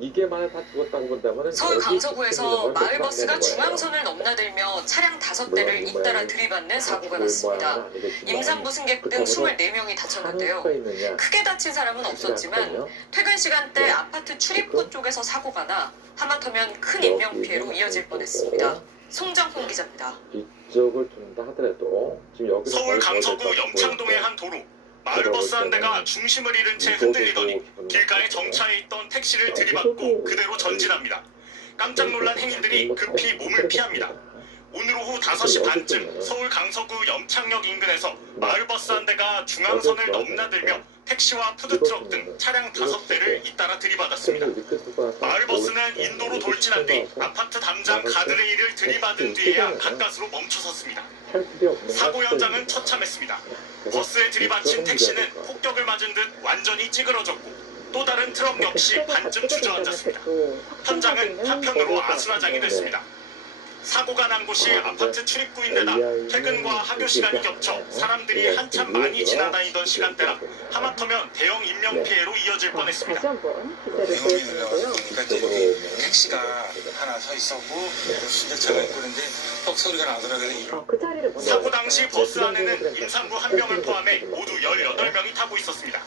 이게 만약 다 죽었다고 본다면 서울 강서구에서 마을버스가 중앙선을 넘나들며 차량 5대를 잇따라 들이받는 사고가 났습니다. 임산부 승객 등 24명이 다쳤는데요. 크게 다친 사람은 없었지만 퇴근 시간대 아파트 출입구 쪽에서 사고가 나 하마터면 큰 인명피해로 이어질 뻔했습니다. 송정훈 기자입니다. 이쪽을 둔다 하더라도 지금 여기 서울 강서구 영창동의 한 도로 마을버스 한 대가 중심을 잃은 채 흔들리더니 길가에 정차해 있던 택시를 들이받고 그대로 전진합니다. 깜짝 놀란 행인들이 급히 몸을 피합니다. 오늘 오후 5시 반쯤 서울 강서구 영창역 인근에서 마을버스 한 대가 중앙선을 넘나들며 택시와 푸드트럭 등 차량 5대를 잇따라 들이받았습니다. 마을버스는 인도로 돌진한 뒤 아파트 담장 가드레일을 들이받은 뒤에야 가까스로 멈춰섰습니다. 사고 현장은 처참했습니다. 버스에 들이받친 택시는 폭격을 맞은 듯 완전히 찌그러졌고 또 다른 트럭 역시 반쯤 주저앉았습니다. 현장은 한편으로 아수라장이 됐습니다. 사고가 난 곳이 아파트 출입구인데다 퇴근과 하교 시간이 겹쳐 사람들이 한참 많이 지나다니던 시간대라 하마터면 대형 인명피해로 이어질 뻔했습니다. 위험이 올라가서 보니까 이제 여기 택시가 하나 서 있었고 순대차가 있고 그런데 퍽 소리가 나더라고요. 사고 당시 버스 안에는 임산부 1명을 포함해 모두 18명이 타고 있었습니다.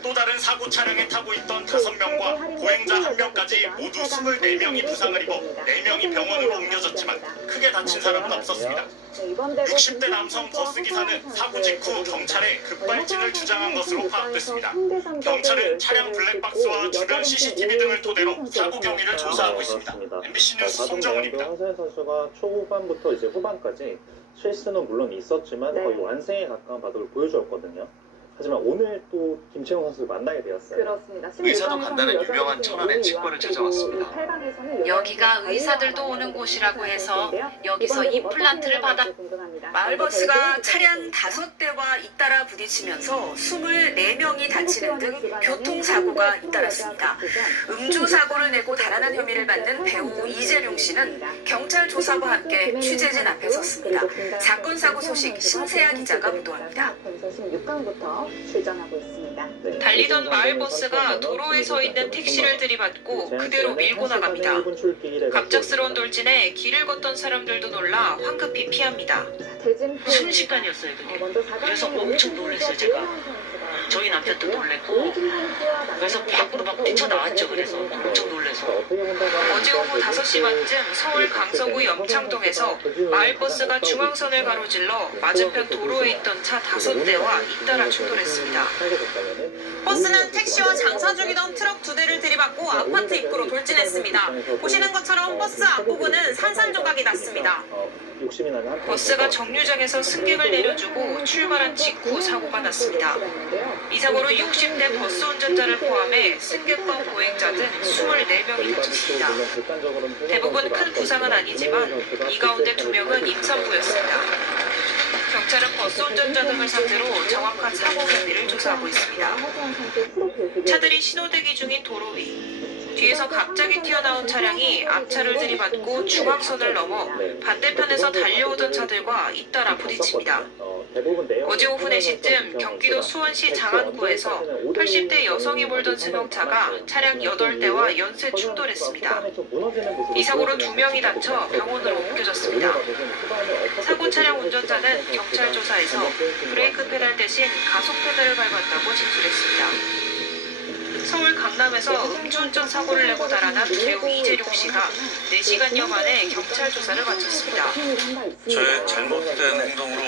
또 다른 사고 차량에 타고 있던 5명과 보행자 1명까지 모두 24명이 부상을 입어 4명이 병원으로 옮겨졌지만 크게 다친 사람은 없었습니다. 60대 남성 버스기사는 사고 직후 경찰에 급발진을 주장한 것으로 파악됐습니다. 경찰은 차량 블랙박스와 주변 CCTV 등을 토대로 사고 경위를 조사하고 있습니다. MBC 뉴스 송정훈입니다. 황서현 선수가 초반부터 이제 후반까지 실수는 물론 있었지만 거의 완승에 가까운 바둑을 보여주었거든요. 하지만 오늘 또 김채영 선수를 만나게 되었어요. 그렇습니다. 의사도 간다는 유명한 천안의 직구를 찾아왔습니다. 여기가 의사들도 오는 곳이라고 해서 여기서 임플란트를 받아 마을버스가 차량 5대와 잇따라 부딪히면서 24명이 다치는 등 교통사고가 잇따랐습니다. 음주사고를 내고 달아난 혐의를 받는 배우 이재룡 씨는 경찰 조사와 함께 취재진 앞에 섰습니다. 사건 사고 소식 신세아 기자가 보도합니다. 출전하고 있습니다. 달리던 마을버스가 도로에 서 있는 택시를 들이받고 그대로 밀고 나갑니다. 갑작스러운 돌진에 길을 걷던 사람들도 놀라 황급히 피합니다. 순식간이었어요, 그게. 그래서 엄청 놀랐어요, 제가. 저희 남편도 놀랬고 그래서 밖으로 막 뛰쳐나왔죠. 그래서 엄청 놀라서. 어제 오후 5시 반쯤 서울 강서구 영창동에서 마을버스가 중앙선을 가로질러 맞은편 도로에 있던 차 5대와 잇따라 충돌했습니다. 버스는 택시와 장사 중이던 트럭 2대를 들이받고 아파트 입구로 돌진했습니다. 보시는 것처럼 버스 앞부분은 산산조각이 났습니다. 버스가 정류장에서 승객을 내려주고 출발한 직후 사고가 났습니다. 이 사고로 60대 버스 운전자를 포함해 승객과 보행자 등 24명이 다쳤습니다. 대부분 큰 부상은 아니지만 이 가운데 2명은 임산부였습니다. 경찰은 버스 운전자 등을 상대로 정확한 사고 경위를 조사하고 있습니다. 차들이 신호대기 중인 도로 위. 뒤에서 갑자기 튀어나온 차량이 앞차를 들이받고 중앙선을 넘어 반대편에서 달려오던 차들과 잇따라 부딪힙니다. 어제 오후 4시쯤 경기도 수원시 장안구에서 80대 여성이 몰던 승용차가 차량 8대와 연쇄 충돌했습니다. 이 사고로 2명이 다쳐 병원으로 옮겨졌습니다. 사고 차량 운전자는 경찰 조사에서 브레이크 페달 대신 가속 페달을 밟았다고 진술했습니다. 서울 강남에서 음주운전 사고를 내고 달아난 배우 이재룡 씨가 4시간여 만에 경찰 조사를 마쳤습니다. 저의 잘못된 행동으로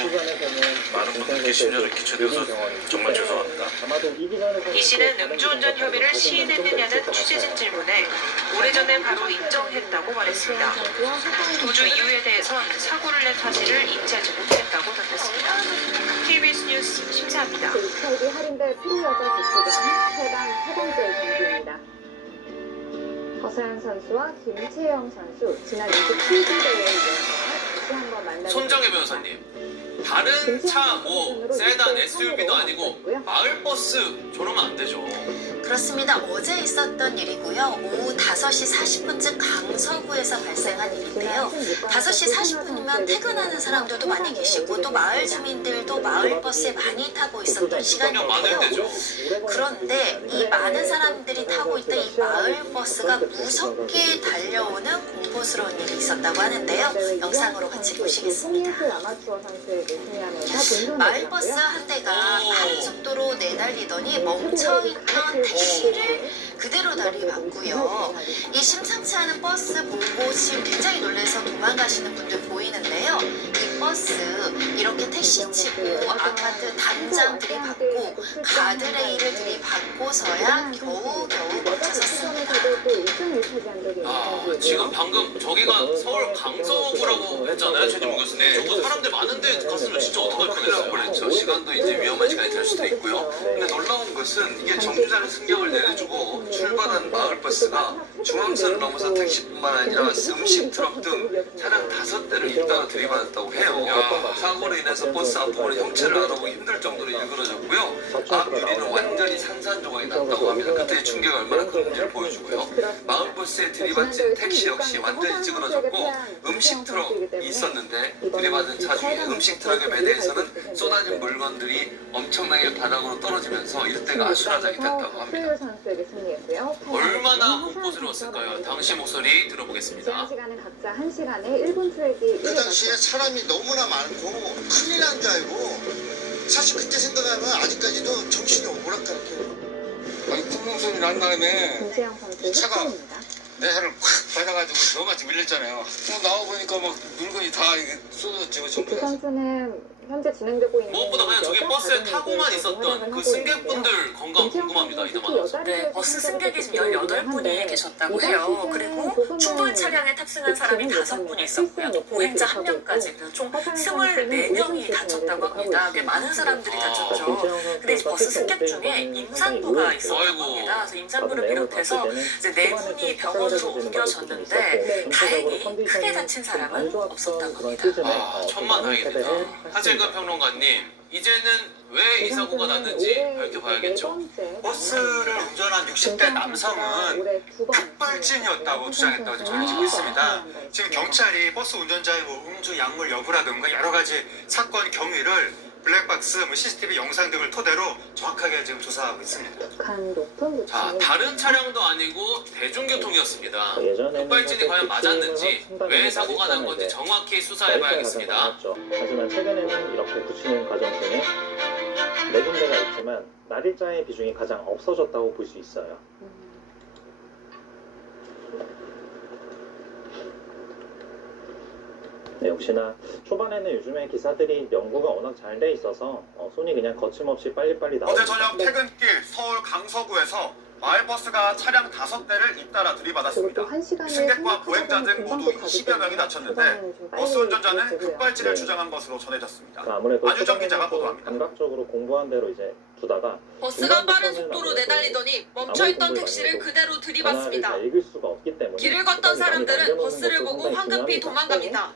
많은 분들께 심려를 끼쳐드려서 정말 죄송합니다. 이 씨는 음주운전 혐의를 시인했느냐는 취재진 질문에 오래전에 바로 인정했다고 말했습니다. 도주 이유에 대해선 사고를 낸 사실을 인지하지 못했다고 답했습니다. KBS 뉴스 심사합니다. 할인될 프로여자 기초전 최강 세 번째 경기입니다. 허서연 선수와 김채영 선수 지난 27기 대회에 이어서 다시 한번 만나고 손정혜 변호사님, 다른 차 뭐 세단 SUV도 아니고 마을버스 저러면 안 되죠. 그렇습니다. 어제 있었던 일이고요. 오후 5시 40분쯤 강서구에서 발생한 일인데요. 5시 40분이면 퇴근하는 사람들도 많이 계시고 또 마을 주민들도 마을버스에 많이 타고 있었던 시간인데요. 그런데 이 많은 사람들이 타고 있던 이 마을버스가 무섭게 달려오는 공포스러운 일이 있었다고 하는데요. 영상으로 같이 보시겠습니다. 마을버스 한 대가 빠른 속도로 내달리더니 멈춰있던 택시를 그대로 들이받고요. 이 심상치 않은 버스 보고 지금 굉장히 놀라서 도망가시는 분들 보이는데요. 이 버스 이렇게 택시 치고 아파트 담장 들이받고 가드레일을 들이받고서야 겨우겨우 멈춰섰습니다. 지금 방금 저기가 서울 강서구라고 했잖아요, 최진무 교수님. 저거 사람들 많은데 갔으면 진짜 어떡할 뻔했어요. 그렇죠. 시간도 이제 위험한 시간이 될 수도 있고요. 근데 놀라운 것은 이게 정류장 승격을 내려주고 출발한 마을버스가 중앙선을 넘어서 택시뿐만 아니라 음식 트럭 등 차량 5대를 잇따라 들이받았다고 해요. 사고로 인해서 버스 앞부분은 형체를 알아보기 힘들 정도로 일그러졌고요. 앞 유리는 완전히 산산조각이 났다고 합니다. 그때의 충격이 얼마나 큰지를 보여주고요. 마을버스에 들이받친 택시 역시 완전히 찌그러졌고 음식 트럭이 있었는데 들이받은 차 중에 음식 트럭의 매대에서는 쏟아진 물건들이 엄청나게 바닥으로 떨어지면서 일대가 아수라장이 됐다고 합니다. 얼마나 공포스러웠을까요? 당시 목소리 들어보겠습니다. 그 당시에 사람이 너무나 많고 큰일 난 줄 알고 사실 그때 생각하면 아직까지도 정신이 오락가락해요. 아니 쿵쿵 소리 난 다음에 이 차가 내 차를 콱 받아가지고 저같이 밀렸잖아요. 나와보니까 막 물건이 다 이게 쏟아지고 전부 다. 현재 진행되고 있는 무엇보다 그냥 저기 버스에 타고만 있었던 그 승객분들 건강 궁금합니다. 이담아. 네, 버스 승객이 지금 18분이 계셨다고 해요. 그리고 충돌 차량에 탑승한 사람이 5분이 있었고요. 또 보행자 1명까지 총 24명이 다쳤다고 합니다. 꽤 많은 사람들이 다쳤죠. 근데 이 버스 승객 중에 임산부가 있었다고 합니다. 그래서 임산부를 비롯해서 이제 4분이 병원으로 옮겨졌는데 다행히 크게 다친 사람은 없었다고 합니다. 아, 천만다행입니다. 하재근 평론가님, 이제는 왜 이 사고가 났는지 밝혀봐야겠죠. 버스를 운전한 60대 남성은 급발진이었다고 주장했다고 전해지고 있습니다. 지금 경찰이 버스 운전자의 음주 약물 여부라든가 여러 가지 사건 경위를 블랙박스, CCTV 영상 등을 토대로 정확하게 지금 조사하고 있습니다. 자, 다른 차량도 아니고 대중교통이었습니다. 예전에는 급발진이 과연 맞았는지, 왜 사고가 난 건지 이제 정확히 수사해봐야겠습니다. 하지만 최근에는 이렇게 붙이는 과정 중에 4군데가 있지만 날일자의 비중이 가장 없어졌다고 볼 수 있어요. 네, 역시나 초반에는 요즘에 기사들이 연구가 워낙 잘 돼 있어서 손이 그냥 거침없이 빨리빨리 나오고 어제 저녁 퇴근길 서울 강서구에서 마을버스가 차량 5대를 잇따라 들이받았습니다. 승객과 보행자 등 모두 20여 명이 다쳤는데 버스 운전자는 급발진을 주장한 것으로 전해졌습니다. 아무래도 안유정 기자가 보도합니다. 감각적으로 공부한 대로 이제 두다가 버스가 빠른 속도로 내달리더니 멈춰있던 택시를 그대로 들이받습니다. 읽을 수가 없기 때문에 길을 걷던 사람들은 버스를 보고 황급히 도망갑니다.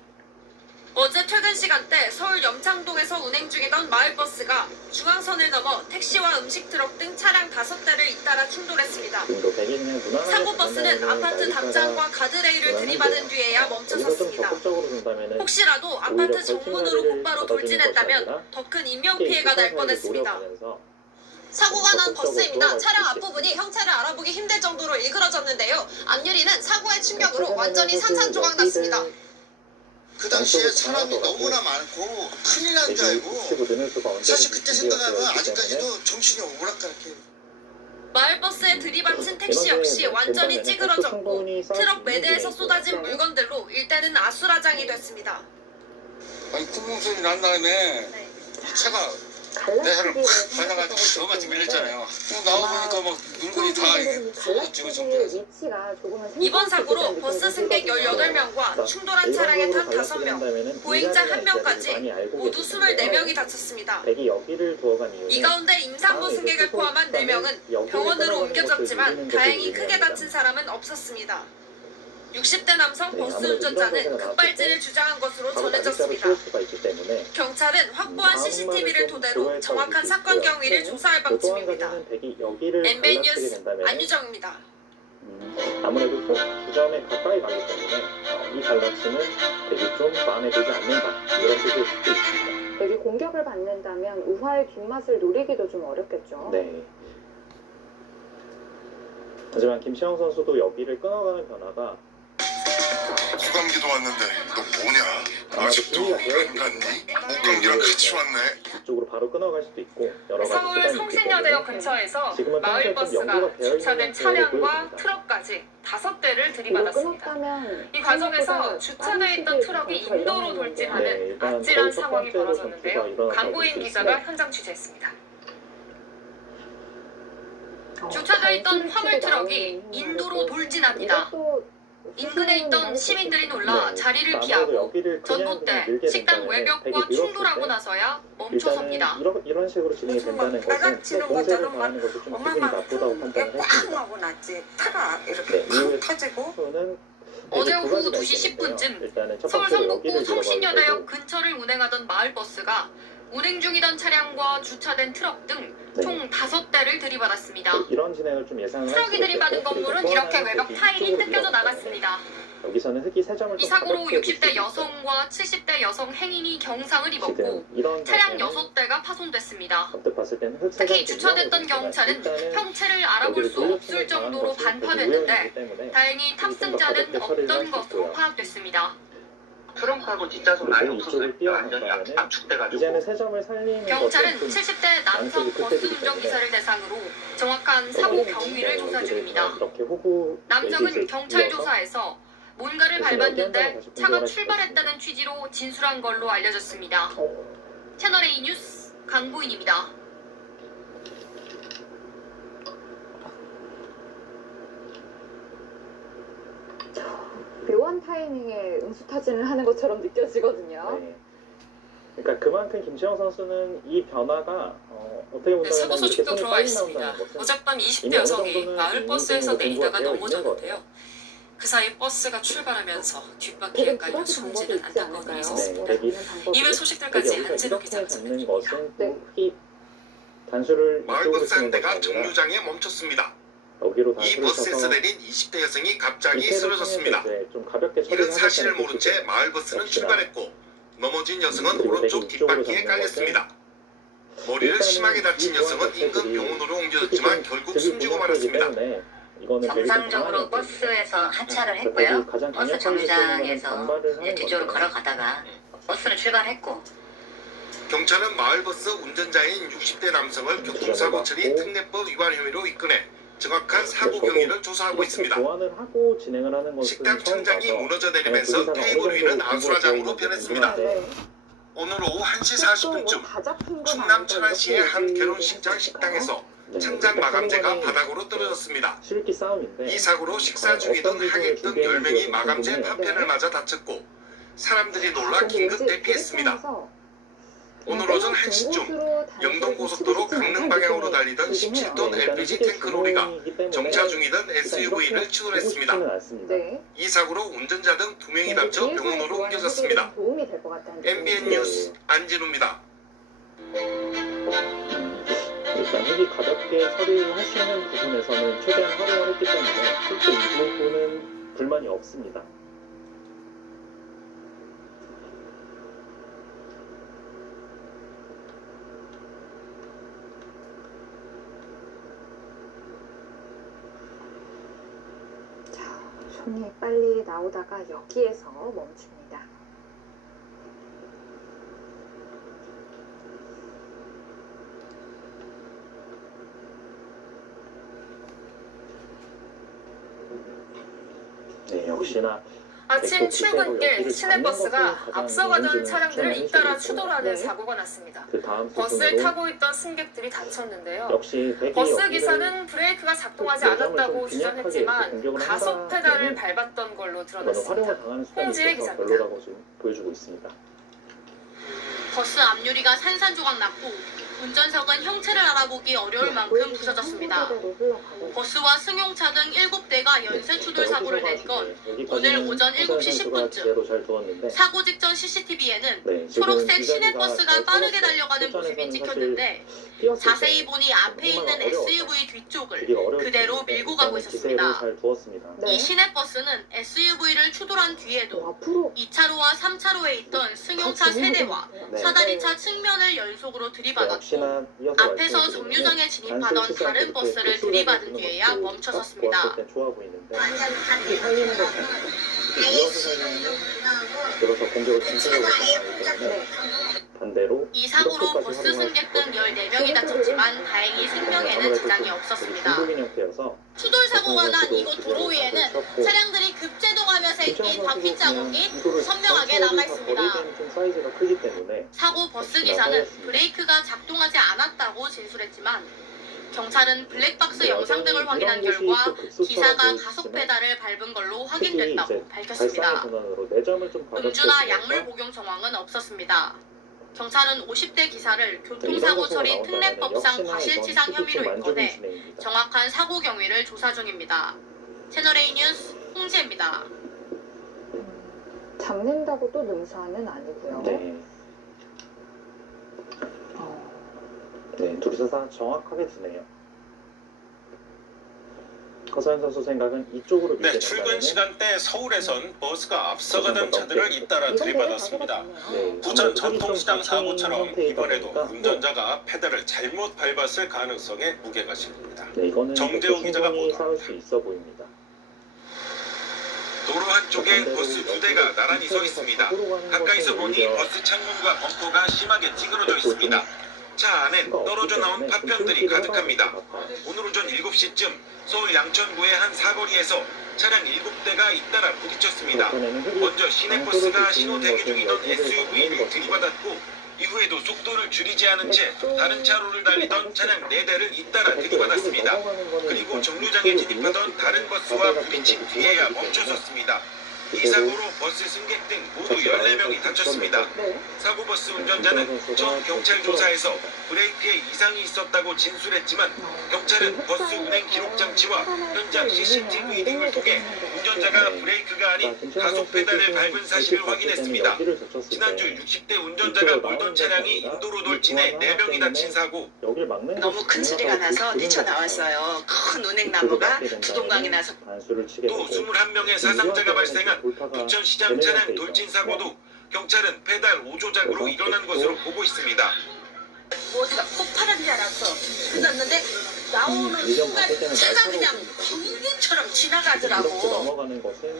어제 퇴근 시간대 서울 염창동에서 운행 중이던 마을버스가 중앙선을 넘어 택시와 음식 트럭 등 차량 5대를 잇따라 충돌했습니다. 사고 버스는 아파트 담장과 가드레일을 들이받은 뒤에야 멈춰섰습니다. 혹시라도 아파트 정문으로 곧바로 돌진했다면 더 큰 인명피해가 날 뻔했습니다. 사고가 난 버스입니다. 차량 앞부분이 형체를 알아보기 힘들 정도로 일그러졌는데요. 앞유리는 사고의 충격으로 완전히 산산조각 났습니다. 그 당시에 사람이 너무나 많고 큰일 난 줄 알고 사실 그때 생각하면 아직까지도 정신이 오락가락해요. 마을버스에 들이받친 택시 역시 완전히 찌그러졌고 트럭 매대에서 쏟아진 물건들로 일대는 아수라장이 됐습니다. 아니 쿵쿵 소리 난 다음에 이 차가 내 차를 콱 받아가지고 저같이 밀렸잖아요. 나와보니까 막 물건이 다 이게 쏟아지고 전부 다. 이번 사고로 버스 승객 18명과 충돌한 차량에 탄 5명, 보행자 1명까지 모두 24명이 다쳤습니다. 이 가운데 임산부 승객을 포함한 4명은 병원으로 옮겨졌지만 다행히 크게 다친 사람은 없었습니다. 60대 남성 네, 버스 아무래도 운전자는 이런 거가 급발진을 나왔을 주장한 것으로 바로 날짜를 전해졌습니다. 씌울 수가 있기 때문에 경찰은 확보한 CCTV를 토대로 정확한 사건 경위를 조사할 방침입니다. MBN 뉴스 안유정입니다. 아무래도 꼭 주점에 가까이 가기 때문에 이 갈라치는 되게 좀 마음에 들지 않는다 이런 뜻일 수도 있습니다. 되게 공격을 받는다면 우화의 뒷맛을 노리기도 좀 어렵겠죠. 네. 하지만 김시영 선수도 여기를 끊어가는 변화가 수감기도 왔는데 너 뭐냐? 아직도 안 갔니? 목감기랑 같이 왔네. 이쪽으로 바로 끊어갈 수도 있고 여러 가지 서울 수단이 있기 성신여대역 때문에 근처에서 지금은 마을 평소에 좀 버스가 연구가 되어 있는 주차된 상태로 차량과 보여집니다. 트럭까지 5대를 이거 들이받았습니다. 끊었다면 이 과정에서 주차돼 있던 트럭이 인도로 돌진하는 네, 일단 아찔한 거의 첫 상황이 번째로 벌어졌는데요. 전투가 일어났다고 강보인 볼수 기자가 있습니다. 현장 취재했습니다. 주차돼 있던 화물 트럭이 인도로 돌진합니다. 인근에 있던 시민들이 놀라 네, 자리를 아무래도 피하고 여기를 그냥 전봇대 밀게 식당 된다면 외벽과 되게 밀었을 충돌하고 때 나서야 멈춰섭니다. 일단은 이런 식으로 진행이 된다는 것은 공세를 당하는 것이 좀 기분이 나쁘다고 판단을 했습니다. 하고 났지. 차가 네, 이렇게 이후에 터지고 수는 어제 되게 두 오후 가지가 2시 있는데요. 10분쯤 일단은 첫 서울 번째로 성북구 여기를 성신여대역 들어가게 되고 근처를 운행하던 마을버스가 운행 중이던 차량과 주차된 트럭 등 총 5대를 들이받았습니다. 이런 진행을 좀 예상을 할 트럭이 수가 들이받은 있겠고, 건물은 그리고 또 이렇게 하나는 외벽 여기 타일이 이쪽으로 뜯겨져 밀어갔잖아요. 나갔습니다. 여기서는 흑이 3점을 이 좀 사고로 가볍게 볼수 60대 있습니다. 여성과 70대 여성 행인이 경상을 입었고 지금 이런 차량 경우에는 6대가 파손됐습니다. 언뜻 봤을 때는 흑 특히 세점이 주차됐던 위험해 경차는 보이지만 일단은 형체를 알아볼 여기를 수 없을 돌려치는 정도로 것이 되게 반파됐는데 우연이기 때문에 다행히 탑승자는 없던 것으로 파악됐습니다. 트렁크하고 뒷좌석 라인 없었을 때 완전히 압축돼가지고 이제는 3점을 살리는 경찰은 것은 좀 70대 남성 양쪽이 버스 끝내기 운전기사를 대상으로 정확한 사고 경위를 조사 중입니다. 이렇게 호구 남성은 경찰 이어서 조사에서 뭔가를 그래서 밟았는데 여기 한 다시 차가 분석할 출발했다는 취지로 진술한 걸로 알려졌습니다. 채널A 뉴스 강보인입니다. 묘한 타이밍에 응수타진을 하는 것처럼 느껴지거든요. 네. 그러니까 그만큼 김시영 선수는 이 변화가 어떻게 보면 사고 소식도 들어와 있습니다. 어젯밤 20대 여성이 마을 버스에서 내리다가 넘어졌는데요. 그 사이 버스가 출발하면서 뒷바퀴에 깔려 숨지는 안타까운 일이 있었습니다. 이외 소식들까지 한진호 기자가 전해드립니다. 단수를 마을버스 한 대가 정류장에 멈췄습니다. 이 버스에서 내린 20대 여성이 갑자기 쓰러졌습니다. 이런 사실을 모른 채 마을버스는 출발했고 넘어진 여성은 오른쪽 뒷바퀴에 깔렸습니다. 머리를 심하게 다친 여성은 인근 병원으로 옮겨졌지만 결국 숨지고 말았습니다. 정상적으로 버스에서 하차를 했고요. 버스 정류장에서 이제 뒤쪽으로 걸어가다가 버스는 출발했고 경찰은 마을버스 운전자인 60대 남성을 교통사고 처리 특례법 위반 혐의로 입건해 정확한 사고 경위를 조사하고 있습니다. 식당 천장이 무너져 내리면서 테이블 위는 아수라장으로 변했습니다. 오늘 오후 1시 40분쯤 충남 천안시의 한 결혼식장 식당에서 천장 마감재가 바닥으로 떨어졌습니다. 이 사고로 식사 중이던 하객 등 10명이 마감재 파편을 맞아 다쳤고 사람들이 놀라 긴급 대피했습니다. 오늘 오전 1시쯤 영동고속도로 강릉 방향으로 달리던 17톤 LPG 탱크 로리가 정차 중이던 SUV를 추돌했습니다. 이 사고로 운전자 등 2명이 다쳐 병원으로 옮겨졌습니다. MBN 뉴스 안진우입니다. 일단 흙이 가볍게 처리를 할 수 있는 부분에서는 최대한 활용을 했기 때문에 실제 이 부분은 불만이 없습니다. 손이 빨리 나오다가 여기에서 멈춥니다. 네, 역시나 아침 출근길 시내버스가 앞서가던 차량들을 잇따라 추돌하는 사고가 났습니다. 버스를 타고 있던 승객들이 다쳤는데요. 버스 기사는 브레이크가 작동하지 않았다고 주장했지만 가속 페달을 밟았던 걸로 드러났습니다. 홍지혜 기자입니다. 보여주고 있습니다. 버스 앞유리가 산산조각 났고 운전석은 형체를 알아보기 어려울 만큼 부서졌습니다. 버스와 승용차 등 7대가 연쇄 추돌 사고를 낸 건 오늘 오전 7시 10분쯤. 사고 직전 CCTV에는 초록색 시내버스가 빠르게 달려가는 모습이 찍혔는데 자세히 보니 앞에 있는 SUV 뒤쪽을 그대로 밀고 가고 있었습니다. 이 시내버스는 SUV를 추돌한 뒤에도 2차로와 3차로에 있던 승용차 세대와 사다리차 측면을 연속으로 들이받았고 앞에서 정류장에 진입하던 다른 버스를 들이받은 뒤에야 멈춰섰습니다. 이 사고로 버스 승객 등 14명이 다쳤지만 다행히 생명에는 지장이 없었습니다. 추돌 사고가 난 이곳 도로 위에는 차량들이 급제동하며 생긴 바퀴 자국이 선명하게 남아있습니다. 사고 버스 기사는 브레이크가 작동하지 않았다고 진술했지만 경찰은 블랙박스 영상 등을 확인한 결과 기사가 가속 페달을 밟은 걸로 확인됐다고 밝혔습니다. 음주나 약물 복용 정황은 없었습니다. 경찰은 50대 기사를 교통사고 처리 특례법상 과실치상 혐의로 입건해 정확한 사고 경위를 조사 중입니다. 채널A 뉴스 홍지혜입니다. 잡는다고 또 능사는 아니고요. 네, 둘이서 다 정확하게 드네요. 허서연 선수 생각은 이쪽으로 네, 출근 시간대 서울에선 버스가 앞서가던 차들을 잇따라 들이받았습니다. 부천 전통시장 사고처럼 이번에도 운전자가 페달을 잘못 밟았을 가능성에 무게가 실립니다. 정재호 기자가 보도합니다. 도로 한쪽에 버스 2대가 나란히 서 있습니다. 가까이서 보니 버스 창문과 범퍼가 심하게 찌그러져 있습니다. 차 안엔 떨어져 나온 파편들이 가득합니다. 오늘 오전 7시쯤 서울 양천구의 한 사거리에서 차량 7대가 잇따라 부딪혔습니다. 먼저 시내버스가 신호 대기 중이던 SUV를 들이받았고 이후에도 속도를 줄이지 않은 채 다른 차로를 달리던 차량 4대를 잇따라 들이받았습니다. 그리고 정류장에 진입하던 다른 버스와 부딪힌 뒤에야 멈춰섰습니다. 이 사고로 버스 승객 등 모두 14명이 다쳤습니다. 사고 버스 운전자는 처음 경찰 조사에서 브레이크에 이상이 있었다고 진술했지만 경찰은 버스 운행 기록 장치와 현장 CCTV 등을 통해 운전자가 브레이크가 아닌 가속 페달을 밟은 사실을 확인했습니다. 지난주 60대 운전자가 몰던 차량이 인도로 돌진해 4명이 다친 사고. 너무 큰 소리가 나서 뛰쳐나왔어요. 큰 운행나무가 두동강이 나서. 또 21명의 사상자가 발생한 부천시장 차량 돌진 사고도 경찰은 페달 5조작으로 일어난 것으로 보고 있습니다. 어디가 폭발한 줄 알았어. 그랬는데 나오는 순간 차가 그냥 공균처럼 지나가더라고.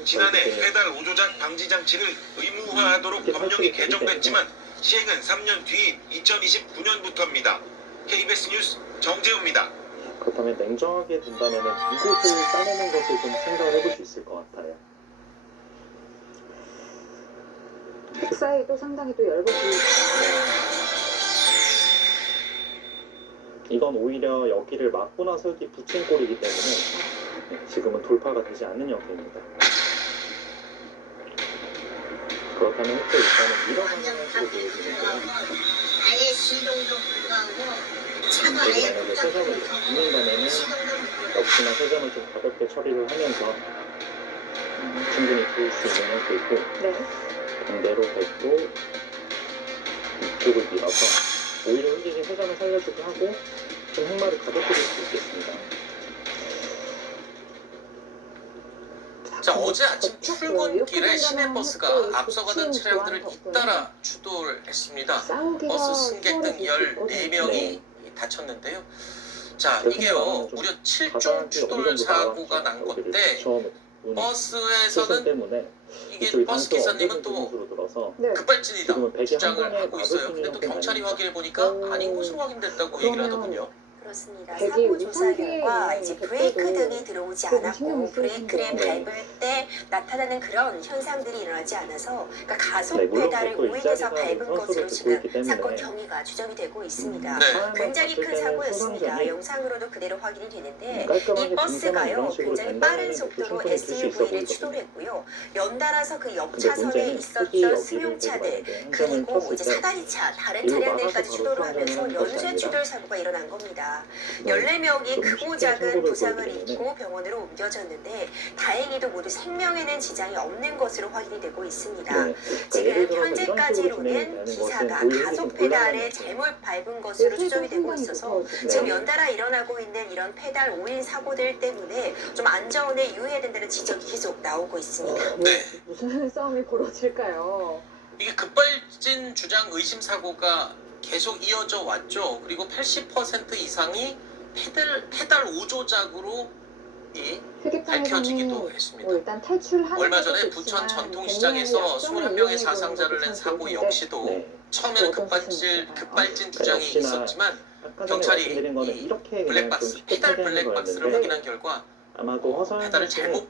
지난해 페달 5조작 방지 장치를 의무화하도록 법령이 개정됐지만 시행은 3년 뒤인 2029년부터입니다. KBS 뉴스 정재우입니다. 그렇다면 냉정하게 둔다면 이곳을 따내는 것을 좀 생각을 해볼 수 있을 것 같아요. 백사이도 상당히 또 열받고 이건 오히려 여기를 막고 나서 여기 붙인 꼴이기 때문에 지금은 돌파가 되지 않는 형태입니다. 그렇다면 또 일단은 밀어가는 식으로 보여지는데요. 아예 시동도 불구하고 차가 아예 만약에 세점을 잡는다면은 역시나 세점을 좀 가볍게 처리를 하면서 충분히 좋을 수 있는 형태이고 반대로 뱉고 이쪽을 밀어서 오히려 흔들린 세점을 살려주게 하고 좀 흑마를 가볍게 줄 수 있겠습니다. 자, 어제 아침 출근길에 시내버스가 앞서가던 차량들을 잇따라 추돌했습니다. 버스 승객 등 14명이 다쳤는데요. 자, 이게요 무려 7종 추돌 사고가 난 건데 버스에서는 이게 버스 기사님은 또 급발진이다 주장을 하고 있어요. 근데 또 경찰이 확인해 보니까 아닌 것으로 확인됐다고 얘기를 하더군요. 그렇습니다. 대기 사고 조사 우선기에 결과 이제 브레이크 있는데도 등이 들어오지 조금 않았고 신경을 브레이크를 쓰이는데. 밟을 때 나타나는 그런 현상들이 일어나지 않아서 그러니까 가속 네, 물론 페달을 또 우회해서 입자리가 밟은 선수를 것으로 듣고 지금 있기 때문에. 사건 경위가 추정이 되고 있습니다. 네. 굉장히 큰 사고였습니다. 수상전이 영상으로도 그대로 확인이 되는데 깔끔하게 이 버스가요 이런 식으로 굉장히 된다는 빠른 것도 속도로 충분히 줄수 있어 SUV를 보이거든요. 추돌했고요. 연달아서 그 옆 근데 차선에 문제는 있었던 굳이 여기를 승용차들 대고 그리고 쳤을 이제 때 사다리차 다른 이거 차량들까지 막아서 추돌을 바로 하면서 수상전을 하는 것이 연쇄 아니라 추돌 사고가 일어난 겁니다. 네, 14명이 좀 크고 쉽게 작은 신고를 부상을 보이기 때문에. 입고 병원으로 옮겨졌는데 다행히도 모두 생명에는 지장이 없는 것으로 확인이 되고 있습니다. 네. 지금 예를 들어서 현재까지로는 이런 식으로 진행되는 기사가 것은 오히려 가속 좀 페달에 곤란한 잘못 밟은 것으로 추정이 되고 있어서 네. 지금 연달아 일어나고 있는 이런 페달 오인 사고들 때문에 좀 안전에 유의해야 된다는 지적이 계속 나오고 있습니다. 네. 무슨 싸움이 벌어질까요? 이게 급발진 주장 의심 사고가 계속 이어져 왔죠. 그리고 80% 이상이 페달 오조작으로 밝혀지기도 했습니다. 뭐 일단 탈출하는 얼마 것도 전에 좋지만 부천 전통시장에서 굉장히 21명의 약점을 사상자를 낸 이용해 사고 보는 역시도 네. 처음에는 어떤 급발진 주장이 역시나 있었지만 아까 전에 경찰이 말씀드린 거는 이 이렇게 그냥 좀 블랙박스, 쉽게 페달 처리하는 블랙박스를 거였는데 확인한 결과 아마도 허선 페달을 씨는 잘못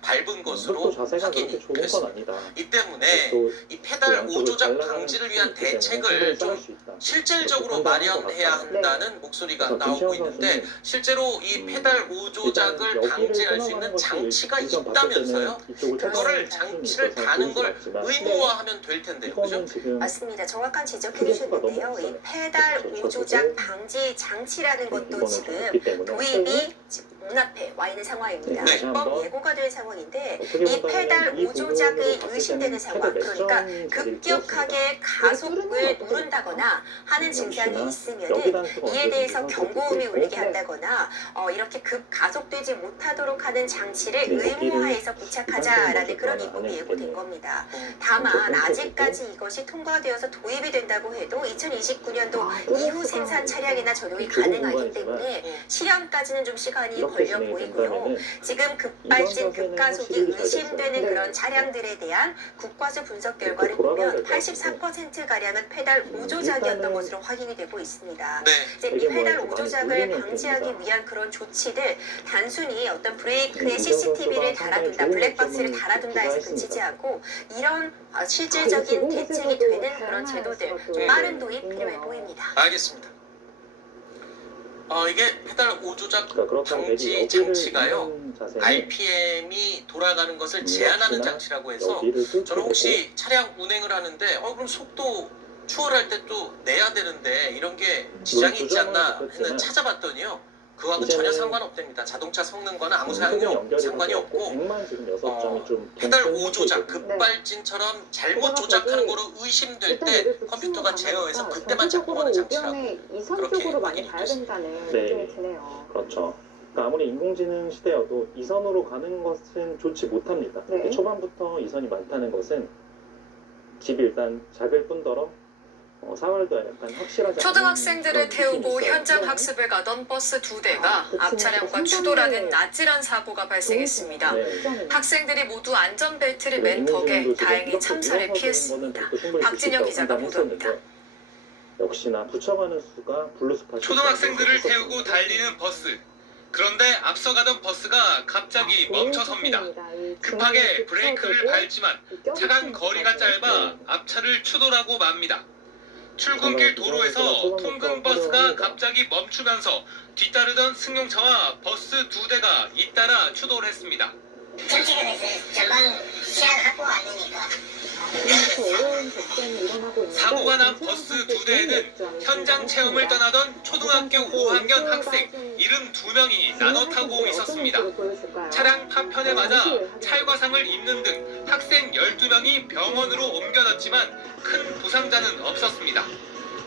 밟은 것으로 또 자세가 그렇게 확인이 좋은 건 됐습니다. 아니다. 이 때문에 또 이 페달 양쪽을 오조작 갈라가는 방지를 위한 수도 있기 때문에 대책을 충분히 좀 싸울 수 있다. 실질적으로 그렇게 판단한 것 마련해야 같아요. 한다는 목소리가 그래서 나오고 김시현 있는데 선수는 실제로 이 페달 오조작을 일단 방지할 수 여기를 있는 끊어가는 장치가 것이 일단 봤을 때는 있다면서요? 이쪽을 그거를 찾아가는 장치를 힘이 다는 있어서 걸 보일 수가 있지만 의무화하면 될 텐데요. 그죠? 이거는 지금 맞습니다. 정확한 지적해 크게 수가 너무 주셨는데요. 이 없어요. 페달 그렇죠. 오조작 저도 방지 장치라는 것도 이거는 지금 없기 때문에 도입이 지금 눈앞에 와 있는 상황입니다. 네. 입법 예고가 된 상황인데 어떻게 이 본다면 페달 이 오조작이 부분으로 봤을 의심되는 때는 상황, 페달 그러니까 몇 점이 급격하게 가속을 누른다거나 하는 증상이 역시나 있으면은 여기다 수가 이에 대해서 없는 경고음이 있고. 울리게 한다거나 이렇게 급 가속되지 못하도록 하는 장치를 네, 의무화해서 여기를 부착하자라는 그런 안 입법이 해도 예고된 되겠네요. 겁니다. 좀 다만 더 아직까지 이것이 통과되어서 도입이 된다고 해도 2029년도 이후 생산 차량이나 적용이 가능하기 때문에 실현까지는 좀 시간이 이렇게 걸려 진행이 보이고요. 된다면은 지금 급발진, 이번 자세는 급가속이 확실히 잘 의심되는 됐어요. 그런 차량들에 대한 국과수 분석 결과를 돌아가야 보면 될것 같은데. 84%가량은 페달 오조작이었던 일단은 것으로 확인이 되고 있습니다. 네. 이제 이 이게 뭐 페달 이렇게 많이 오조작을 돌리는 방지하기 편입니다. 위한 그런 조치들 단순히 어떤 브레이크에 이정 CCTV를 선수가 달아둔다, 상당히 블랙박스를 좋은 달아둔다 해서 점을 그치지 부과했습니다. 않고 이런 실질적인 대책이 되는 그런 제도들 좀 네. 빠른 도입 필요해 보입니다. 알겠습니다. 이게 페달 오조작 그러니까 그렇다고 방지 여기를 장치가요. 있는 자세는 RPM이 돌아가는 것을 제한하는 역시나 장치라고 해서 여기를 뚫고 저는 혹시 차량 운행을 하는데 그럼 속도 추월할 때 또 내야 되는데 이런 게 지장이 있지 않나 했는 찾아봤더니요. 그거하고는 전혀 상관없답니다. 자동차 성능과는 아무 상관이 없고 100만 지금 6점이 좀 페달 괜찮은 오조작, 상태이고. 급발진처럼 잘못 조작하는 거로 의심될 때 컴퓨터가 제어해서 그때만 작동하는 장치라고 이선적으로 많이 확인이 가야 된다는 네. 느낌이 드네요. 그렇죠. 그러니까 아무리 인공지능 시대여도 이선으로 가는 것은 좋지 못합니다. 네. 초반부터 이선이 많다는 것은 집이 일단 작을 뿐더러 사활도 약간 확실하지 않은 초등학생들을 그런 태우고 느낌이 있어요. 현장 학습을 가던 버스 2대가 그치만 앞차량과 그 추돌하는 나찔한 사고가 발생했습니다. 네. 학생들이 모두 안전벨트를 그리고 맨 덕에 인공지능도 지금 다행히 이렇게 참사를 밀어서 피했습니다. 되는 거는 충분히 박진영 줄수 있다고 기자가 보도합니다. 판단했었는데 역시나 붙여가는 수가 블루스팟 초등학생들을 태우고 달리는 버스. 그런데 앞서가던 버스가 갑자기 멈춰섭니다. 급하게 브레이크를 밟지만 차간 거리가 짧아 앞차를 추돌하고 맙니다. 출근길 도로에서 통근 버스가 갑자기 멈추면서 뒤따르던 승용차와 버스 2대가 잇따라 추돌했습니다. 정치권에서 전방 시야를 확보가 안 되니까 사고가 난 버스 2대에는 현장 체험을 떠나던 초등학교 5학년 학생 72명이 나눠 타고 있었습니다. 차량 파편에 맞아 찰과상을 입는 등 학생 12명이 병원으로 옮겨졌지만 큰 부상자는 없었습니다.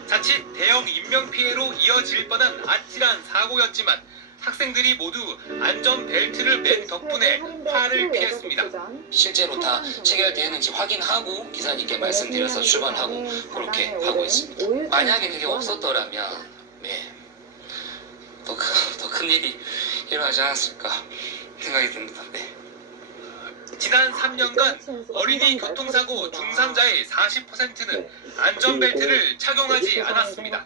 자칫 대형 인명피해로 이어질 뻔한 아찔한 사고였지만 학생들이 모두 안전벨트를 맨 덕분에 화를 피했습니다. 실제로 다 체결되었는지 확인하고 기사님께 말씀드려서 출발하고 그렇게 하고 있습니다. 만약에 그게 없었더라면 더 큰 일이 일어나지 않았을까 생각이 듭니다. 네. 지난 3년간 어린이 교통사고 중상자의 40%는 안전벨트를 착용하지 않았습니다.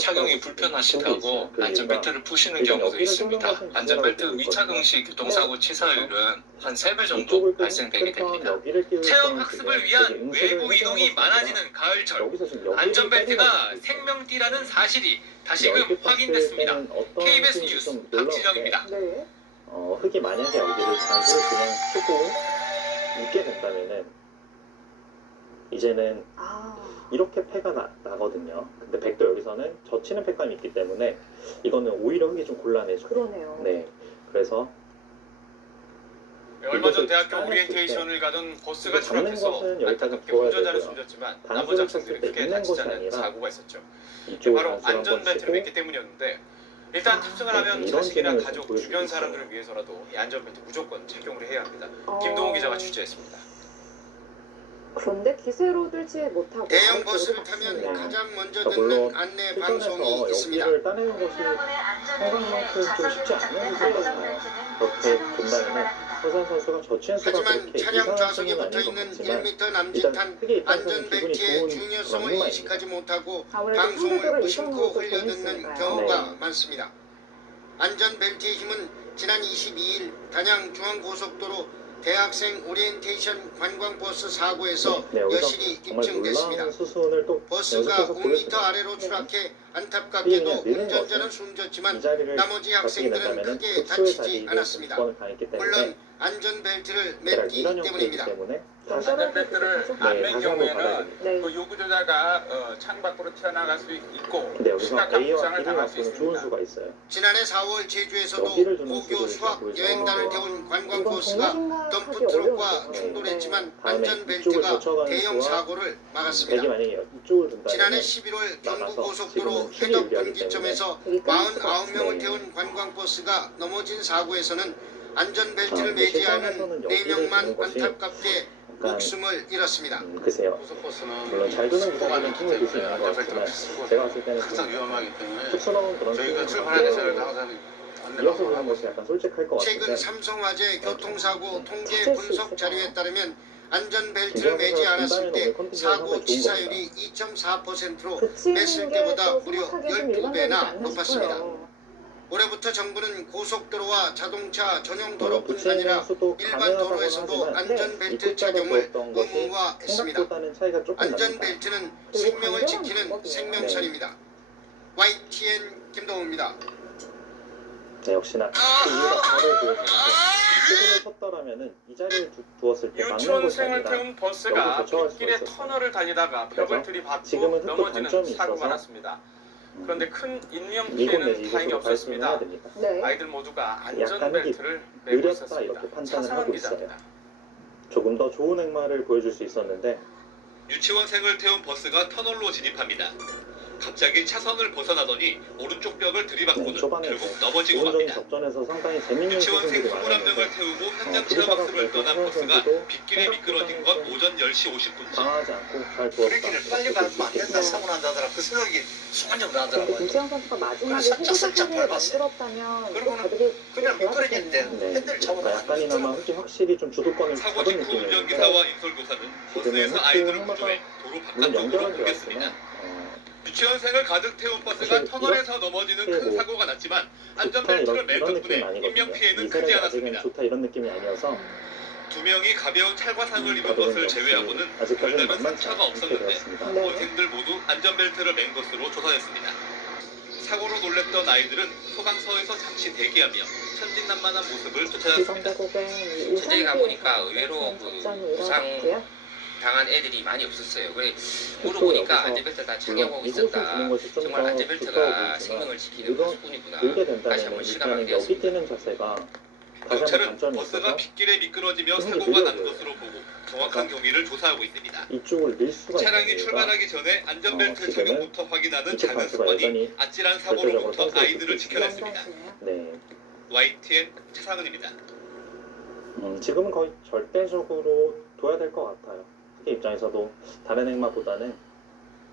착용이 불편하시다고 안전벨트를 푸시는 경우도 있습니다. 안전벨트 미착용 시 교통사고 치사율은 한 3배 정도 발생되게 됩니다. 체험 학습을 위한 외부 이동이 많아지는 가을철, 안전벨트가 생명띠라는 사실이 다시금 확인됐습니다. KBS 뉴스 박진영입니다. 흙이 만약에 여기를 잔수를 그냥 쓰고 묻게 된다면은 이제는 이렇게 폐가 나거든요. 근데 백도 여기서는 젖히는 폐감이 있기 때문에 이거는 오히려 흙이 좀 곤란해져요. 그러네요. 네, 그래서 얼마 전 대학교 오리엔테이션을 가던 버스가 추락해서 안타깝게 운전자를 숨졌지만 나머지 학생들이 크게 다치지 않는 사고가 있었죠. 바로 안전벨트를 맸기 때문이었는데 일단 탑승을 하면 자식이나 가족, 주변 사람들을 위해서라도 이 안전벨트 무조건 착용을 해야 합니다. 김동호 기자가 취재했습니다. 그런데 기세로 들지 못하고 대형 버스를 타면 가장 먼저 듣는 안내 방송이 있습니다. 여기를 따내는 것이 생각만큼 좀 쉽지 않은 일이잖아요. 그렇게 본다면 서산 선수가 저취한 수가 하지만 그렇게 차량 이상한 좌석에 수는 붙어 아닌 것 있는 같지만 1m 남짓한 안전벨트의 중요성을 인식하지 못하고 방송을 무심코 흘려듣는 경우가 많습니다. 안전벨트의 힘은 지난 22일 단양 중앙고속도로 대학생 오리엔테이션 관광버스 사고에서 여실히 입증됐습니다. 버스가 5m 아래로 추락해 안타깝게도 운전자는 숨졌지만 나머지 학생들은 크게 다치지 않았습니다. 물론 안전벨트를 맸기 때문입니다. 안전벨트를 안 맨 경우에는 그 요구조자가 창 밖으로 튀어나갈 수 있고 심각한 부상을 당할 수 있습니다. 지난해 4월 제주에서도 고교 수학 여행단을 태운 관광버스가 덤프트럭과 충돌했지만 안전벨트가 대형 사고를 막았습니다. 지난해 11월 경부고속도로 해덕 분기점에서 49명을 태운 관광버스가 넘어진 사고에서는 안전벨트를 매지 않은 4명만 안타깝게 목숨을 잃었습니다. 글쎄요. 물론 잘 드는 부분은 충분히 볼수 있는 것 같지만 제가 봤을 때는 항상 위험하기 때문에 쑥스러운 그런 저희가 출발하기 전에 항상 이어서 보는 것이 약간 솔직할 것 같은데 최근 삼성화재 교통사고 통계 분석 자료에 따르면 안전벨트를 매지 않았을 때 사고 치사율이 2.4%로 맸을 때보다 무려 12배나 높았습니다. 올해부터 정부는 고속도로와 자동차 전용 도로뿐 아니라 일반 도로에서도 안전벨트 착용을 의무화했습니다. 안전벨트는 생명을 지키는 생명선입니다. YTN 김동우입니다. 네, 역시나 그 이유가 바로 그거였는데 수술을 쳤더라면은 이 자리를 두었을 때 막는 것이 유치원생을 아니라 태운 버스가 빗길에 터널을 달리다가 벽을 들이받고 넘어지는 사고가 났습니다. 그런데 큰 인명 피해는 다행히 없었습니다. 아이들 모두가 안전벨트를 매고 있었습니다. 차상원 기자입니다. 조금 더 좋은 행마를 보여줄 수 있었는데 유치원생을 태운 버스가 터널로 진입합니다. 갑자기 차선을 벗어나더니 오른쪽 벽을 들이받고는 결국 넘어지고 맙니다. 유치원생 21명을 태우고 현장 체험학습을 떠난 버스가 빗길에 미끄러진 건 오전 10시 50분쯤. 브레이크를 빨리 밟으면 안 된다 사고 난다더라 그 생각이 순간적으로 나더라고요. 김지영 선수가 마지막에 핸들을 만들었다면 그냥 미끄러지는데 핸들 잡아서 약간이나마 확실히 좀 주도권을 사고 직후 운전기사와 인솔교사는 버스에서 아이들을 구조해 도로 바깥쪽으로 옮겼습니다. 유치원생을 가득 태운 버스가 터널에서 넘어지는 큰 사고가 났지만 안전벨트를 맨 덕분에 인명피해는 크지 않았습니다. 이런 느낌이 아니어서 2명이 가벼운 찰과상을 입은 것을 제외하고는 별다른 상처가 없었는데 원생들 모두 안전벨트를 맨 것으로 조사됐습니다. 사고로 놀랬던 아이들은 소방서에서 잠시 대기하며 천진난만한 모습을 쫓아졌습니다. 현장에 가보니까 의외로 부상 당한 애들이 많이 없었어요. 그래 물어보니까 안전벨트 다 착용하고 있었다. 정말 안전벨트가 생명을 지키는 수군이구나. 다시 한번 실감하게 되었습니다. 경찰은 버스가 빗길에 미끄러지며 사고가 난 것으로 보고 정확한 경위를 조사하고 있습니다. 차량이 출발하기 전에 안전벨트 착용부터 확인하는 작은 습관이 아찔한 사고로부터 아이들을 지켜냈습니다. YTN 차상은입니다. 지금은 거의 절대적으로 둬야 될 것 같아요. 입장에서도 다른 행마보다는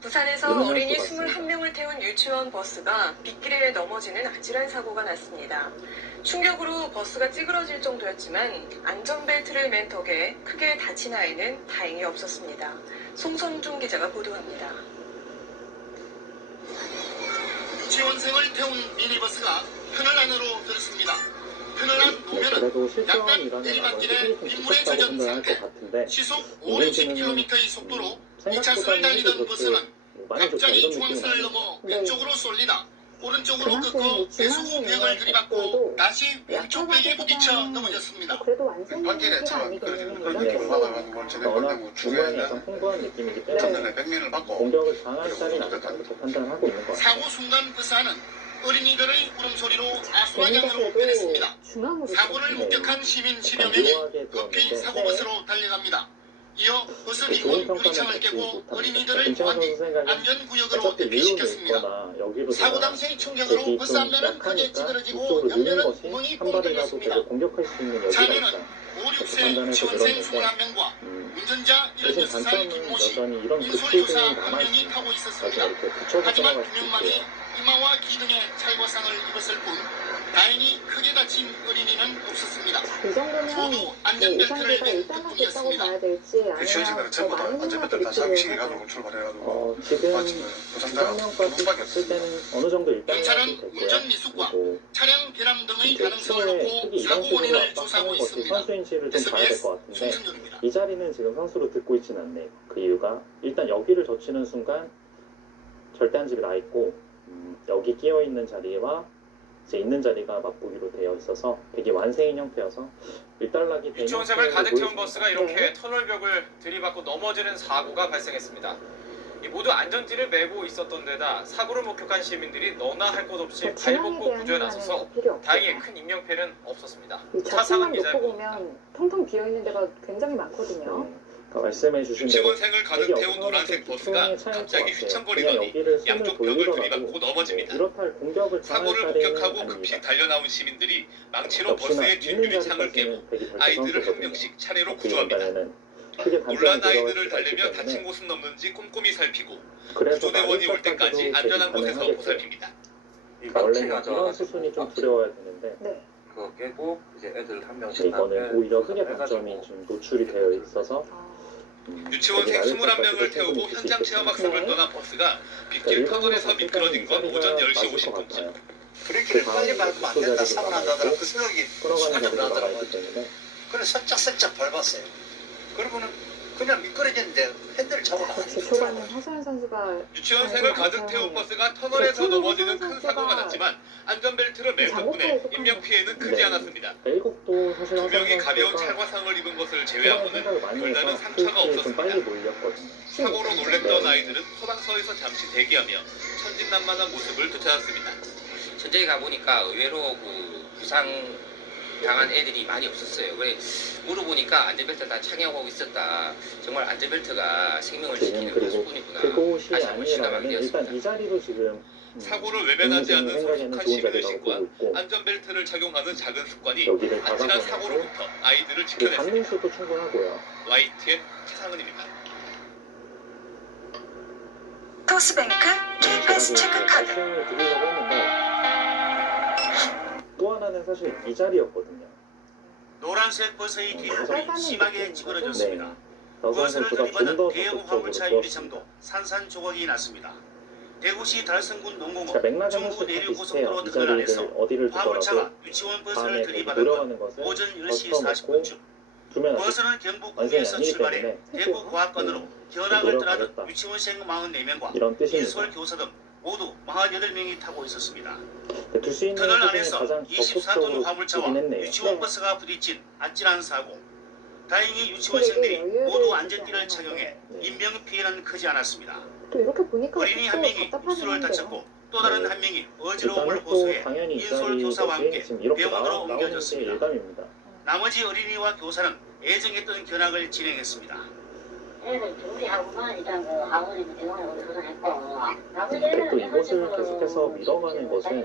부산에서 어린이 21명을 태운 유치원 버스가 빗길에 넘어지는 아찔한 사고가 났습니다. 충격으로 버스가 찌그러질 정도였지만 안전벨트를 맨 덕에 크게 다친 아이는 다행히 없었습니다. 송선중 기자가 보도합니다. 유치원생을 태운 미니버스가 터널 안으로 들었습니다. 터널 안 노면은 약간 내리막길에 빗물에 젖은 상태. 시속 5, 60km의 속도로 2차선을 달리던 버스는 갑자기 중앙선을 넘어 왼쪽으로 쏠리다 오른쪽으로 꺾고 배수 벽을 들이받고 다시 왼쪽 벽에 부딪혀 넘어졌습니다. 밭길에 차가 떨어지는 걸 느낌을 받아가지고 워낙 중간에 약간 풍부한 느낌이기 때문에 백면을 받고 공격을 당할 자리는 아니다 이렇게 판단하고 있는 것 같아요. 사고 순간 버스 안은 어린이들의 울음소리로 아수라장으로 변했습니다. 사고를 목격한 시민 10여 명이 급히 사고버스로 달려갑니다. 이어 버스 뒷문 유리창을 깨고 어린이들을 보안뒤 안전구역으로 대피시켰습니다. 사고 당시의 충격으로 버스 앞면은 크게 찌그러지고 옆면은 구멍이 뻥 뚫렸습니다. 차량에는 5, 6세 유치원생 21명과 운전자 16살 김모씨, 인솔교사 1명이 타고 있었습니다. 하지만 2명만이 이마와 귀 등에 찰과상을 입었을 뿐 다행히 크게 다친 어린이는 없었습니다. 모두 안전벨트를 맨 덕분이었습니다. 유치원생들은 전부 다 안전벨트를 다 사용시켜가지고 출발해가지고 지금 부상명까지 봤을 때는 어느 정도 일단은 경찰은 운전 미숙과 차량 결함 등의 가능성을 놓고 사고 원인을 조사하고 있습니다. 선수인지를 좀 봐야 될 것 같은데 이 자리는 지금 선수로 듣고 있진 않네요. 그 이유가 일단 여기를 젖히는 순간 절대안집이 나 있고 여기 끼어 있는 자리와 이제 있는 자리가 맞보기로 되어 있어서 되게 완생인 형태여서 일단락이 된 유치원생을 가득 태운 버스가 이렇게 터널벽을 들이받고 넘어지는 사고가 발생했습니다. 이 모두 안전띠를 메고 있었던 데다 사고를 목격한 시민들이 너나 할 것 없이 발벗고 구조에 나서서 다행히 큰 인명피해는 없었습니다. 차상은 기자의 보도입니다. 보면 텅텅 비어 있는 데가 굉장히 많거든요. 말씀해 주신 유치원생을 가득 태운 노란색 버스가 갑자기 휘청거리더니 양쪽 벽을 들이받고 넘어집니다. 사고를 목격하고 급히 달려나온 시민들이 망치로 버스의 뒷유리창을 깨고 아이들을 한 명씩 차례로 구조합니다. 놀란 아이들을 달래며 다친 곳은 없는지 꼼꼼히 살피고 구조대원이 올 때까지 안전한 곳에서 보살핍니다. 원래 이런 수순이 좀 두려워야 되는데 그거 깨고 이제 애들 한 명씩 이거는 오히려 흙의 단점이 좀 노출이 되어 있어서 유치원생 21명을 태우고 현장 체험 학습을 떠난 버스가 빗길 터널에서 미끄러진 건 오전 10시 50분쯤. 브레이크를 빨리 밟으면 안 된다, 사고 난다더라. 그 생각이 순간적으로 나더라고요. 그래서 살짝 밟았어요. 그러고는 그냥 미끄러졌는데 핸들을 잡고 역시 초반은 허서연 선수가 유치원생을 가득 태운 버스가 터널에서 넘어지는 큰 사고가 났지만 안전벨트를 맨 덕분에 인명피해는 크지 않았습니다. 2명이 가벼운 찰과상을 입은 것을 제외하고는 별다른 상처가 없었습니다. 사고로 놀랬던 아이들은 소방서에서 잠시 대기하며 천진난만한 모습을 되찾았습니다. 현장에 가보니까 의외로 부상 당한 애들이 많이 없었어요. 그래 물어보니까 안전벨트 다 착용하고 있었다. 정말 안전벨트가 생명을 지키는 그런 수준이구나. 다시 한번 실감하게 되었습니다. 일단 이 자리로 지금 사고를 외면하지 않는 성숙한 시민의식과 안전벨트를 착용하는 작은 습관이 아찔한 사고로부터 아이들을 지켜냈습니다. 수도 충분하고요. YTN 최상은입니다. 토스뱅크 K패스 체크카드. 또 하나는 사실 이 자리였거든요. 노란색 버스의 뒷부분이 심하게 찌그러졌습니다. 네. 버스를 들이받은 대형 화물차 유리창도 산산조각이 났습니다. 대구시 달성군 농공읍 정부 내륙고속도로 터널 안에서 화물차가 유치원 버스를 들이받은 건 오전 10시 40분쯤. 버스는 경북구에서 출발해 대구과학관으로 견학을 떠나던 유치원생 44명과 인솔교사 등 모두 48명이 타고 있었습니다. 터널 안에서 24톤 화물차와 유치원 버스가 부딪힌 아찔한 사고. 다행히 유치원생들이 모두 안전띠를 착용해 인명피해는 크지 않았습니다. 어린이 한 명이 입술을 다쳤고 또 다른 한 명이 어지러움을 호소해 인솔교사와 함께 병원으로 옮겨졌습니다. 나머지 어린이와 교사는 예정했던 견학을 진행했습니다. 애들 준비하고만 일단 그 아버지도 병원에 조선했고 또 이곳을 계속해서 밀어가는 것은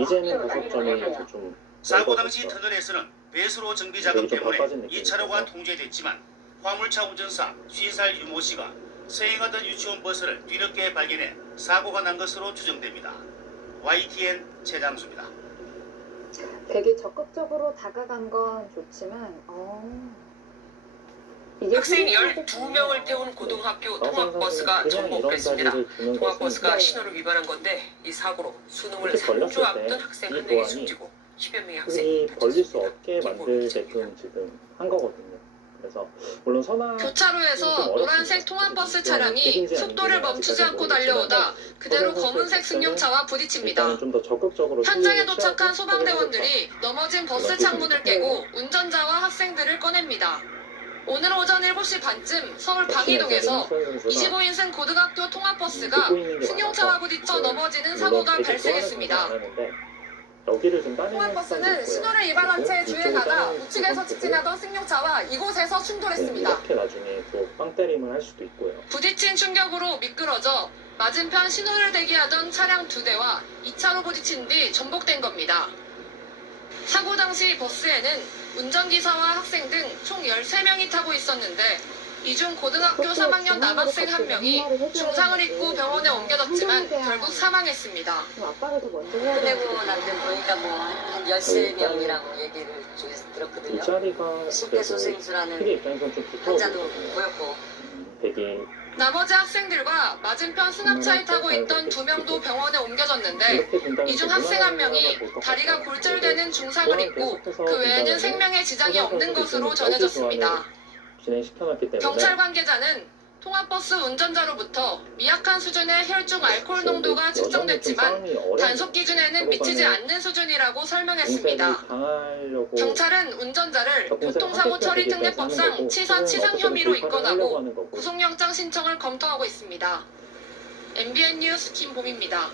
이제는 5점이 좀 사고 당시 터널에서는 배수로 정비 작업 때문에 2차로가 통제됐지만 화물차 운전사 50살 유모 씨가 서행하던 유치원 버스를 뒤늦게 발견해 사고가 난 것으로 추정됩니다. YTN 최장수입니다. 되게 적극적으로 다가간 건 좋지만 이게 학생 12명을 태운 고등학교 통학버스가 전복됐습니다. 통학버스가 신호를 위반한 건데 이 사고로 수능을 3주 앞둔 학생 한 명이 숨지고 10여 명의 학생이 걸릴 수 없게 만들게끔 지금 한 거거든요. 그래서 물론 교차로에서 노란색 통학버스 차량이 속도를 멈추지 않고 달려오다 그대로 검은색 승용차와 부딪힙니다. 좀 더 적극적으로 현장에 도착한 소방대원들이 넘어진 버스 창문을 깨고 운전자와 학생들을 꺼냅니다. 오늘 오전 7시 반쯤 서울 방이동에서 25인승 고등학교 통학버스가 승용차와 부딪혀 넘어지는 사고가 발생했습니다. 통학버스는 신호를 위반한 채 주행하다 우측에서 직진하던 승용차와 이곳에서 충돌했습니다. 이렇게 나중에 또 빵 때림을 할 수도 있고요. 부딪힌 충격으로 미끄러져 맞은편 신호를 대기하던 차량 2대와 2차로 부딪힌 뒤 전복된 겁니다. 사고 당시 버스에는 운전기사와 학생 등 총 13명이 타고 있었는데 이 중 고등학교 3학년 남학생 1명이 중상을 입고 병원에 옮겨졌지만 결국 사망했습니다. 끝내고 나한테 보니까 뭐 한 13명이라고 얘기를 쪽에서 들었거든요. 심폐소생술하는 환자도 보였고. 나머지 학생들과 맞은편 승합차에 타고 있던 2명도 병원에 옮겨졌는데 이 중 학생 1명이 다리가 골절되는 중상을 입고 그 외에는 생명에 지장이 없는 것으로 전해졌습니다. 경찰 관계자는 통학버스 운전자로부터 미약한 수준의 혈중 알코올 농도가 측정됐지만 단속 기준에는 미치지 않는 수준이라고 설명했습니다. 경찰은 운전자를 교통사고 처리 특례법상 치상 혐의로 입건하고 구속영장 신청을 검토하고 있습니다. MBN 뉴스 김봄입니다.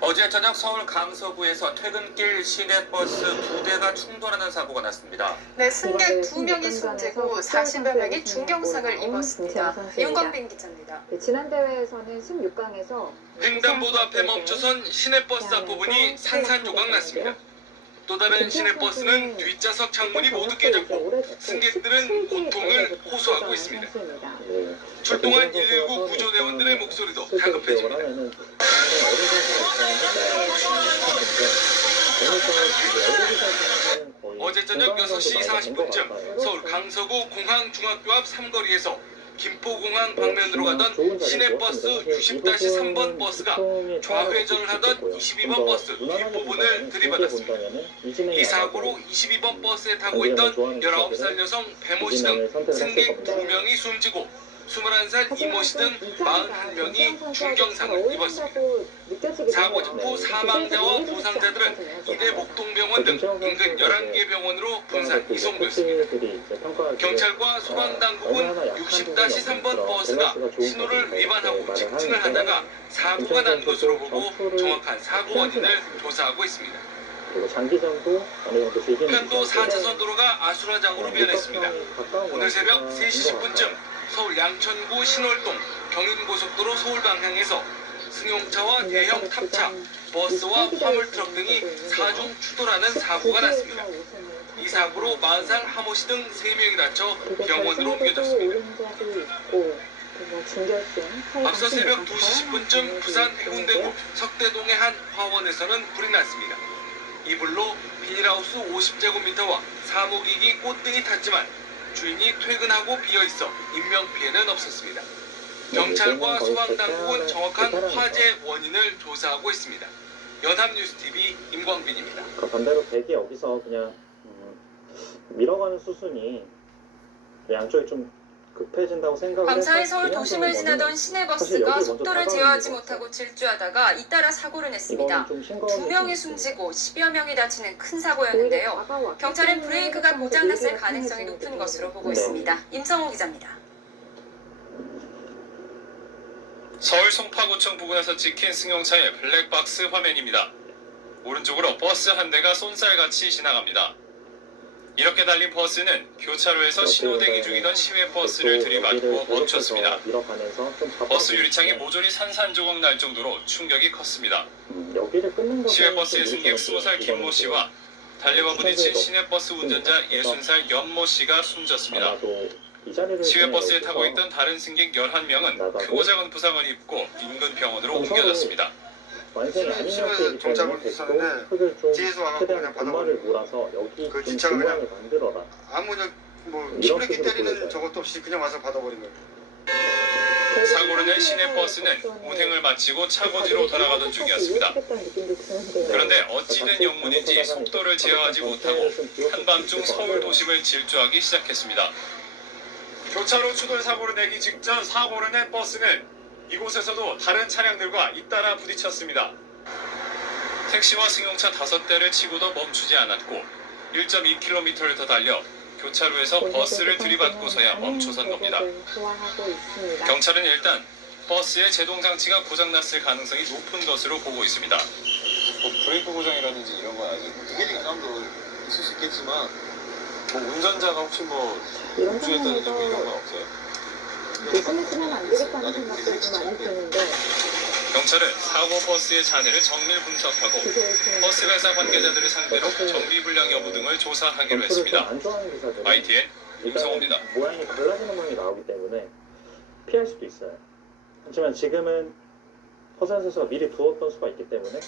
어제 저녁 서울 강서구에서 퇴근길 시내버스 2대가 충돌하는 사고가 났습니다. 네, 승객 2명이 숨지고 40여 명이 중경상을 입었습니다. 윤광빈 기자입니다. 지난 대회에서는 16강에서 횡단보도 앞에 멈춰선 시내버스 앞부분이 산산조각 났습니다. 또 다른 시내버스는 뒷좌석 창문이 모두 깨졌고 승객들은 고통을 호소하고 있습니다. 출동한 119 구조대원들의 목소리도 다급해집니다. 어제 저녁 6시 40분쯤 서울 강서구 공항중학교 앞 삼거리에서 김포공항 방면으로 가던 시내버스 60-3번 버스가 좌회전을 하던 22번 버스 뒷부분을 들이받았습니다. 이 사고로 22번 버스에 타고 있던 19살 여성 배모 씨 등 승객 2명이 숨지고 21살 이모 씨 등 41명이 중경상을 입었습니다. 사고 직후 사망자와 부상자들은 이대 목동병원 등 인근 11개 병원으로 분산 이송됐습니다. 경찰과 소방당국은 60-3번 버스가 신호를 위반하고 직진을 하다가 사고가 난 것으로 보고 정확한 사고 원인을 조사하고 있습니다. 편도 4차선 도로가 아수라장으로 변했습니다. 오늘 새벽 3시 10분쯤 서울 양천구 신월동 경인고속도로 서울 방향에서 승용차와 대형 탑차, 버스와 화물트럭 등이 사중 추돌하는 사고가 났습니다. 이 사고로 40살 하모 씨 등 3명이 다쳐 병원으로 옮겨졌습니다. 앞서 새벽 2시 10분쯤 부산 해운대구 석대동의 한 화원에서는 불이 났습니다. 이 불로 비닐하우스 50제곱미터와 사무기기 꽃등이 탔지만 주인이 퇴근하고 비어있어 인명피해는 없었습니다. 경찰과 소방당국은 정확한 화재 원인을 조사하고 있습니다. 연합뉴스TV 임광빈입니다. 반대로 백이 여기서 그냥 밀어가는 수순이 양쪽이 좀 급해진다고 생각을 밤사이 해서 서울 도심을 지나던 시내버스가 속도를 제어하지 못하고 질주하다가 잇따라 사고를 냈습니다. 2명이 숨지고 10여 명이 다치는 큰 사고였는데요. 경찰은 브레이크가 고장났을 가능성이 높은 것으로 보고 있습니다. 임성호 기자입니다. 서울 송파구청 부근에서 찍힌 승용차의 블랙박스 화면입니다. 오른쪽으로 버스 한 대가 쏜살같이 지나갑니다. 이렇게 달린 버스는 교차로에서 신호대기 중이던 시외버스를 들이받고 멈췄습니다. 버스 유리창이 모조리 산산조각 날 정도로 충격이 컸습니다. 시외버스의 승객 20살 김모 씨와 달려와 부딪힌 시내버스 운전자 60살 연모 씨가 숨졌습니다. 시외버스에 타고 있던 다른 승객 11명은 크고 작은 부상을 입고 인근 병원으로 옮겨졌습니다. 완전히 아닌 형태이기 때문에 됐고 뒤에서 와서 최대한 건물을 몰아서 여기 좀 중앙을 만들어라. 아무나 뭐 이런 브레이크 식으로 때리는 보여줘요. 저것도 없이 그냥 와서 받아버린 거예요. 사고를 낸 시내버스는 운행을 마치고 차고지로 돌아가던 중이었습니다. 그런데 어찌된 영문인지 속도를 제어하지 못하고 한밤중 서울 도심을 질주하기 시작했습니다. 교차로 추돌 사고를 내기 직전 사고를 낸 버스는 이곳에서도 다른 차량들과 잇따라 부딪혔습니다. 택시와 승용차 5대를 치고도 멈추지 않았고 1.2km를 더 달려 교차로에서 버스를 들이받고서야 멈춰선 겁니다. 경찰은 일단 버스의 제동장치가 고장났을 가능성이 높은 것으로 보고 있습니다. 뭐 브레이크 고장이라든지 이런 건 아직 특이한 사람도 있을 수 있겠지만 뭐 운전자가 혹시 뭐 음주했다든지 뭐 이런 건 없어요? 조심했으면 안 되겠다는 생각도 좀 많이 드는데 경찰은 사고 버스의 잔해를 정밀 분석하고 버스 회사 관계자들을 상대로 정비불량 여부 등을 조사하기로 했습니다. YTN 임성호입니다. 모양이 갈라지는 모양이 나오기 때문에 피할 수도 있어요. 하지만 지금은 허선 선수가 미리 두었던 수가 있기 때문에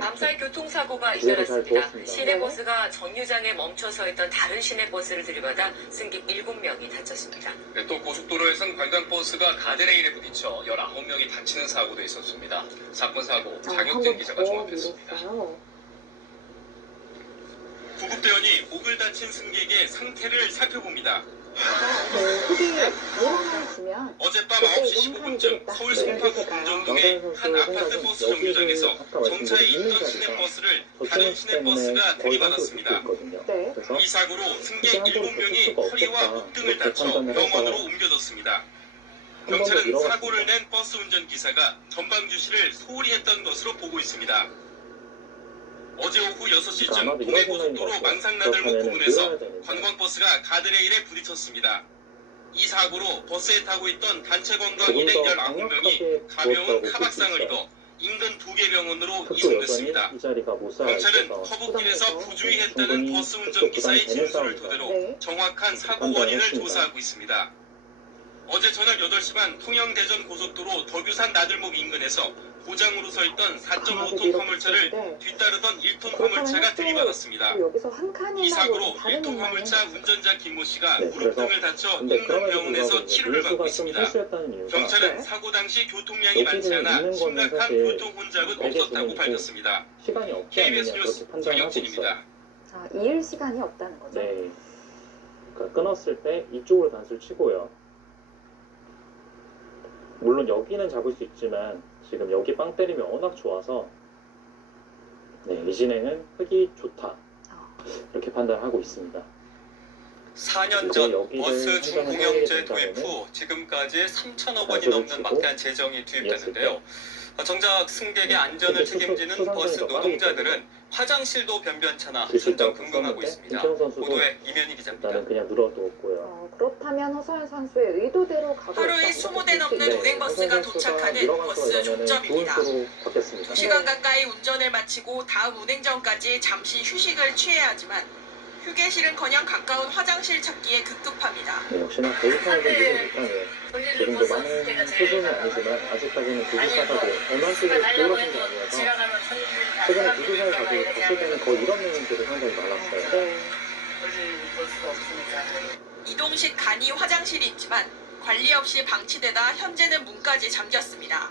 암살 교통사고가 구호를 잘 잇따랐습니다. 두었습니다. 시내버스가 정류장에 멈춰서 있던 다른 시내버스를 들이받아 승객 7명이 다쳤습니다. 또 고속도로에선 관광버스가 가드레일에 부딪혀 19명이 다치는 사고도 있었습니다. 사건 사고 장혁진 기자가 종합했습니다. 구급대원이 목을 다친 승객의 상태를 살펴봅니다. 어젯밤 9시 15분쯤 서울 송파구 금정동의 한 아파트 버스 정류장에서 정차해 있던 시내버스를 다른 시내버스가 들이받았습니다. 이 사고로 승객 7명이 허리와 목 등을 다쳐 병원으로 옮겨졌습니다. 경찰은 사고를 낸 버스 운전기사가 전방 주시를 소홀히 했던 것으로 보고 있습니다. 어제 오후 6시쯤 동해고속도로 망상나들목 부근에서 관광버스가 가드레일에 부딪혔습니다. 이 사고로 버스에 타고 있던 단체 관광 일행 19명이 가벼운 하박상을 입어 인근 2개 병원으로 이송됐습니다. 경찰은 커브길에서 부주의했다는 버스 운전기사의 진술을 토대로 정확한 사고 원인을 조사하고 있습니다. 어제 저녁 8시 반 통영대전 고속도로 덕유산 나들목 인근에서 고장으로 서 있던 4.5톤 화물차를 뒤따르던 1톤 화물차가 들이받았습니다. 이 사고로 1톤 화물차 운전자 김모 씨가 무릎 등을 다쳐 인근 병원에서 치료를 받고 있습니다. 경찰은 사고 당시 교통량이 많지 않아 심각한 교통 혼잡은 없었다고 밝혔습니다. KBS 뉴스 장혁진입니다. 이을 시간이 없다는 거죠? 네. 그러니까 끊었을 때 이쪽을 단수를 치고요. 물론 여기는 잡을 수 있지만 지금 여기 빵 때리면 워낙 좋아서 이 진행은 흙이 좋다 이렇게 판단하고 있습니다. 4년 전 버스 중공영제 도입 후 지금까지 3천억 원이 넘는 막대한 재정이 투입됐는데요. 정작 승객의 안전을 책임지는 버스 노동자들은 화장실도 변변찮아 전전긍긍하고 있습니다. 보도에 이면희 기자입니다. 나는 그냥 늘어두었고요. 그렇다면 허서연 선수의 의도대로 가고 하루에 20대 넘는 운행버스가 도착하는 버스 종점입니다. 2시간 가까이 운전을 마치고 다음 운행 전까지 잠시 휴식을 취해야 하지만 휴게실은커녕 가까운 화장실 찾기에 급급합니다. 역시나 대입하는 분들이 못하네요. 지금도 많은 수준은 아니지만 아직까지는 부족하다고 얼마 쪽에 그런 게 아니어서 최근에 부족을 가지고 갔을 때는 거의 이런 내용들이 상당히 많았어요. 이동식 간이 화장실이 있지만 관리 없이 방치되다 현재는 문까지 잠겼습니다.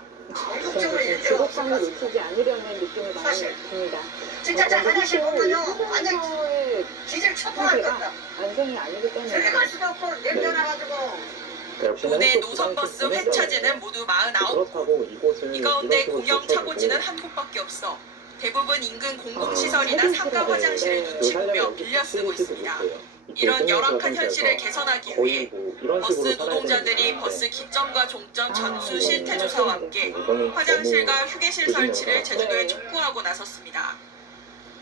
직업상을 놓치지 않으려는 느낌을 많이 듭니다. 진짜 저 화장실 보면요 완전 기질 첩보하겠다. 안전이 아니기 때문에 들어갈 수도 없고 냄새 나가지고. 국내 노선버스 회차제는 모두 49곳. 이 가운데 공영 차고지는 한 곳밖에 없어 대부분 인근 공공시설이나 상가 화장실을 눈치 보며 빌려 쓰고 있습니다. 이런 열악한 현실을 개선하기 위해 버스 노동자들이 버스 기점과 종점 전수 실태 조사와 함께 화장실과 휴게실 설치를 제주도에 촉구하고 나섰습니다.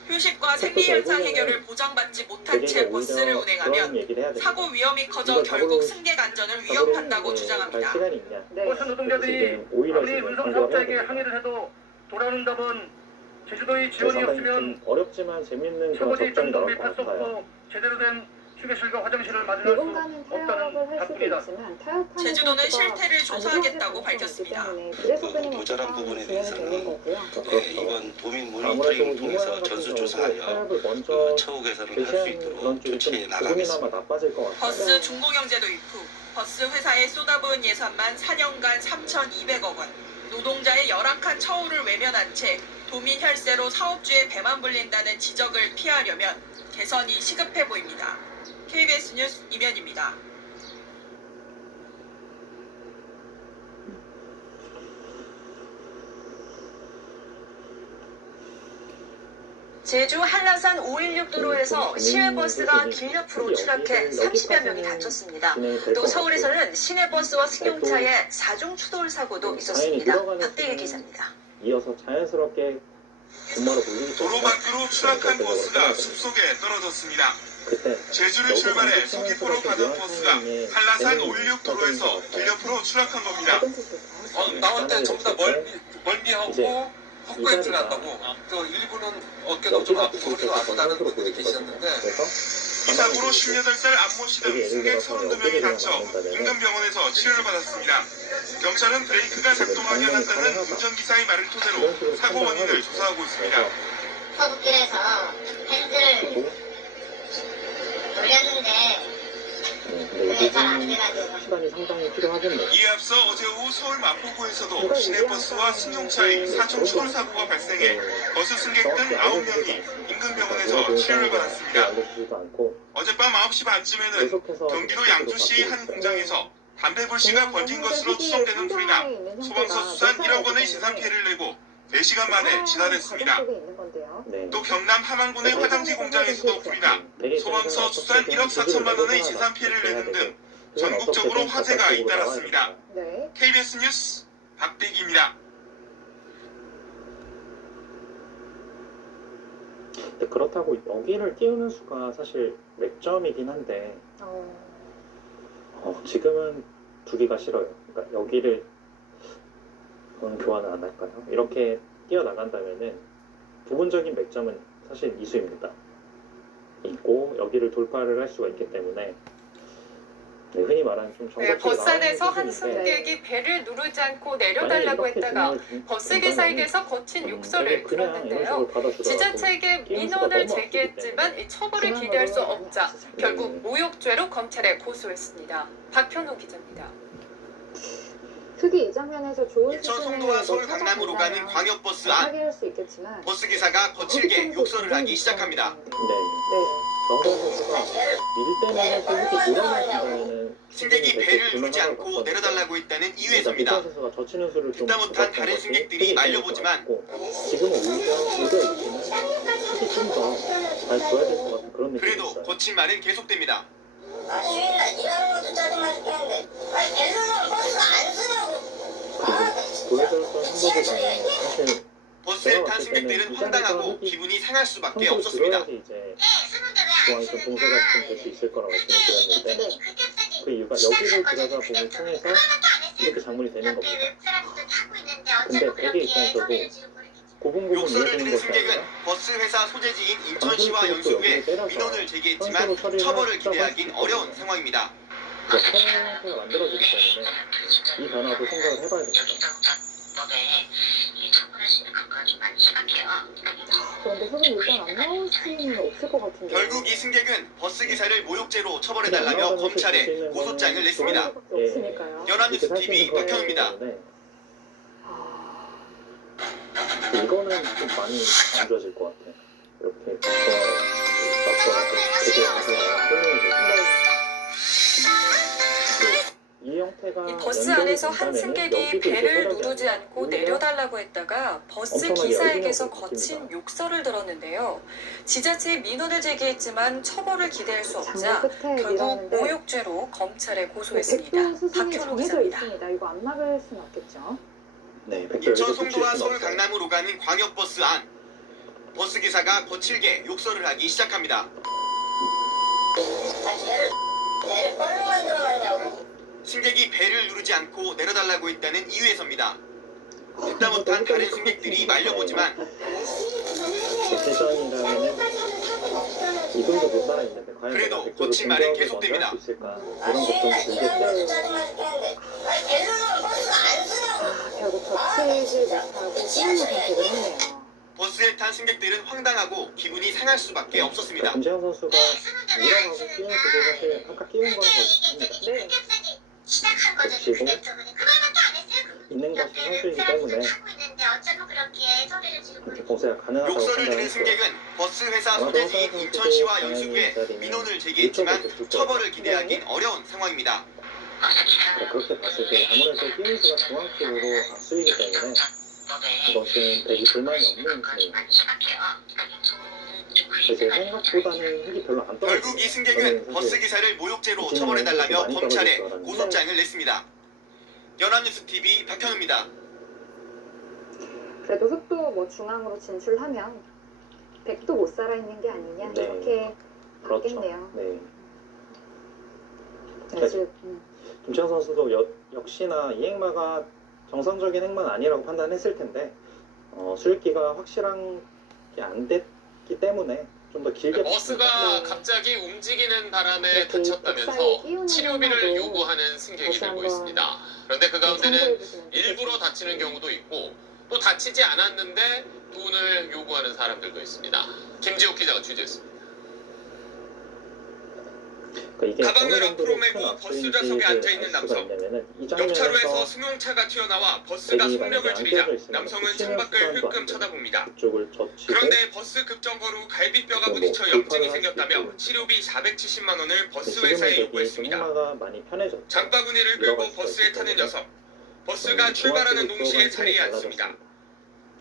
휴식과 생리현상 해결을 보장받지 못한 채 버스를 운행하면 사고 위험이 커져 결국 승객 안전을 위협한다고 주장합니다. 버스 노동자들이 아무리 운송사업자에게 항의를 해도 돌아오는 답은 제주도의 지원이 없으면 어렵지만 재밌는 그런 서거지 접전이 정도 나올 것 밀폐 같아요. 속도 제대로 된 휴게실과 화장실을 마련할 수 누군가는 타협을 없다는 할 수도 답변이다. 있지만 타협하는 제주도는 선수가 실태를 조사하겠다고 밝혔습니다. 그래서 끊임없이 모자란 싸움이 부분에 진행되는 대해서는 거고요. 이번 도민 아무래도 모니터링을 이 통해서 모양 같은 전수 경우도 조사하여 타협을 먼저 처우 개선을 할 수 제시한 있도록 그런 쪽이 좀 조치해 조금이나마 나가겠습니다. 나빠질 것 같아요. 버스 중고경제 도입 후 버스 회사에 쏟아부은 예산만 4년간 3,200억 원. 노동자의 열악한 처우를 외면한 채 도민 혈세로 사업주의 배만 불린다는 지적을 피하려면 개선이 시급해 보입니다. KBS 뉴스 이면입니다. 제주 한라산 516 도로에서 시외버스가 길 옆으로 추락해 30여 명이 다쳤습니다. 또 서울에서는 시내버스와 승용차의 4중 추돌 사고도 있었습니다. 박대기 기자입니다. 이어서 자연스럽게 분마로 몰리기 도로 밖으로 추락한 버스가 숲속에 떨어졌습니다. 제주를 출발해 서귀포로 가던 버스가 한라산 516 도로에서 길 옆으로 추락한 겁니다. 나올 때 전부 다 멀미하고 헛구에 들어간다고. 또 일부는 어깨도 좀 아프고 좀 아프다는 분들이 계셨는데 이 사고로 18살 안모 씨 등 승객 32명이 다쳐 인근 병원에서 치료를 받았습니다. 경찰은 브레이크가 작동하지 않았다는 운전기사의 말을 토대로 사고 원인을 조사하고 있습니다. 서북길에서 핸들을 돌렸는데 그게 잘 안 돼가지고 시간이 상당히 필요하겠네요. 이에 앞서 어제 오후 서울 마포구에서도 시내버스와 승용차의 4중 추돌 사고가 발생해 버스 승객 등 9명이 인근 병원에서 치료를 받았습니다. 어젯밤 9시 반쯤에는 경기도 양주시 한 공장에서 담배 불씨가 번진 것으로 추정되는 불이 나 소방서 수산 1억 원의 재산 피해를 내고 4시간 만에 진화됐습니다. 또 경남 함안군의 화장지 공장에서도 불이 나 소방서 수산 1억 4천만 원의 재산 피해를 내는 등 전국적으로 화재가 잇따랐습니다. KBS 뉴스 박대기입니다. 근데 그렇다고 여기를 띄우는 수가 사실 맥점이긴 한데 지금은 두기가 싫어요. 그러니까 여기를 교환을 안 할까요? 이렇게 뛰어나간다면은 부분적인 맥점은 사실 이수입니다. 있고 여기를 돌파를 할 수가 있기 때문에 흔히 말하는 좀 정석적인 버스 안에서 한 승객이 배를 누르지 않고 내려달라고 했다가 버스 기사에게서 거친 욕설을 들었는데요. 지자체에게 민원을 제기했지만 이 처벌을 기대할 수 없자 결국 모욕죄로 검찰에 고소했습니다. 박현우 기자입니다. 특히 이 장면에서 좋은 인천 송도와 서울 강남으로 가는 광역버스 안 버스 기사가 거칠게 욕설을 하기 시작합니다. 승객이 배를 누르지 않고 내려달라고 했다는 이유에서입니다. 듣다못한 다른 승객들이 말려보지만 그래도 거친 말은 계속됩니다. 아니 일하는 것도 짜증나 죽겠는데 아니 대선은 버스가 안 쓰냐고 버스에 탄 승객들은 황당하고 기분이 상할 수밖에 없었습니다. 중앙에서 봉쇄가 좀 될 수 있을 거라고 말씀을 드렸는데 그 이유가 여기를 들여다보는 통해서 이렇게 작물이 되는 겁니다. 근데 백의 입장에서도 욕설을 들은 승객은 버스 회사 소재지인 인천시와 연수구에 민원을 제기했지만 처벌을 기대하긴 어려운 상황입니다. 상황을 만들어주기 때문에 이 변화도 생각을 해봐야 됩니다. 그런데 선생님 일단 안 나올 수는 없을 것 같은데. 결국 이 승객은 버스 기사를 모욕죄로 처벌해달라며 검찰에 고소장을 냈습니다. 연합뉴스 TV 박현우입니다. 이거는 좀 많이 안 좋아질 것 같아. 이렇게 맞더라도 되게 설명이 되고. 이 버스 안에서 한 승객이 배를 누르지 않고 내려달라고 했다가 버스 기사에게서 거친 욕설을 들었는데요. 지자체에 민원을 제기했지만 처벌을 기대할 수 없자 결국 모욕죄로 검찰에 고소했습니다. 박현우 기자입니다. 이거 안 막을 수는 없겠죠. 인천 송도와 서울 강남으로 가는 광역버스 안 버스 기사가 거칠게 욕설을 하기 시작합니다. 승객이 배를 누르지 않고 내려달라고 했다는 이유에서입니다. 듣다 못한 다른 승객들이 말려보지만 예전이라면은 이분도 못 살아있는데 과연 그래도 내가 거친 말은 계속됩니다. 할수 있을까 이런 걱정이 들겠어요. 결국 거치지 못하고 끼우는 선택을 했네요. 버스에 탄 승객들은 황당하고 기분이 상할 수밖에 없었습니다. 김재현 선수가 밀어가고 끼운 그게 사실 아까 끼운 거랑 거의 같습니다. 그치고 있는 것이 선수이기 때문에 이렇게 봉쇄가 가능하다고 욕설을 들은 생각했고요. 승객은 버스 회사 소재지인 인천시와 연수구에 민원을 제기했지만 처벌을 기대하긴 어려운 상황입니다. 그렇게 봤을 때 아무래도 끼운 수가 중앙 쪽으로 앞서이기 때문에 이것은 되게 불만이 없는 진행입니다. 제 생각보다는 흙이 별로 안 떨어져요. 결국 이 승객은 버스 기사를 모욕죄로 처벌해달라며 검찰에 고소장을 냈습니다. 연합뉴스TV 박현우입니다. 그래도 흑도 뭐 중앙으로 진출하면 백도 못 살아있는 게 아니냐 네. 이렇게 봤겠네요. 네. 아주 김채원 선수도 역시나 이 행마가 정상적인 행마는 아니라고 판단했을 텐데 수익기가 확실한 게 안 됐기 때문에 좀 더 길게 버스가 갑자기 움직이는 바람에 다쳤다면서 치료비를 요구하는 승객이 늘고 있습니다. 그런데 그 가운데는 일부러 다치는 경우도 있고 또 다치지 않았는데 돈을 요구하는 사람들도 있습니다. 김지욱 기자가 취재했습니다. 가방을 앞으로 메고 버스 좌석에 앉아있는 남성. 옆차로에서 승용차가 튀어나와 버스가 속력을 줄이자 남성은 창밖을 흘끔 쳐다봅니다. 그런데 버스 급정거로 갈비뼈가 부딪혀 염증이 생겼다며 치료비 470만 원을 버스 회사에 요구했습니다. 장바구니를 끌고 버스에 타는 여성. 버스가 출발하는 동시에 자리에 앉습니다.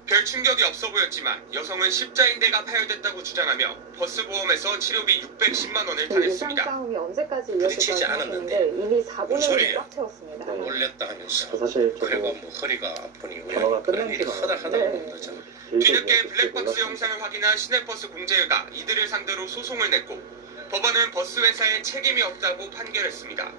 별 충격이 없어 보였지만 여성은 십자인대가 파열됐다고 주장하며 버스 보험에서 치료비 610만 원을 타냈습니다. 싸움이 언제까지 이어질까 하는데 이미 4분의 1을 꽉 채웠습니다. 놀랬다 하면서 사실 그리고 뭐 허리가 아프니 왜 번호가 그런 일이 끝난 허다하다고 하는 거잖아. 뒤늦게 블랙박스 영상을 확인한 시내버스 공제회가 이들을 상대로 소송을 냈고 법원은 버스 회사에 책임이 없다고 판결했습니다.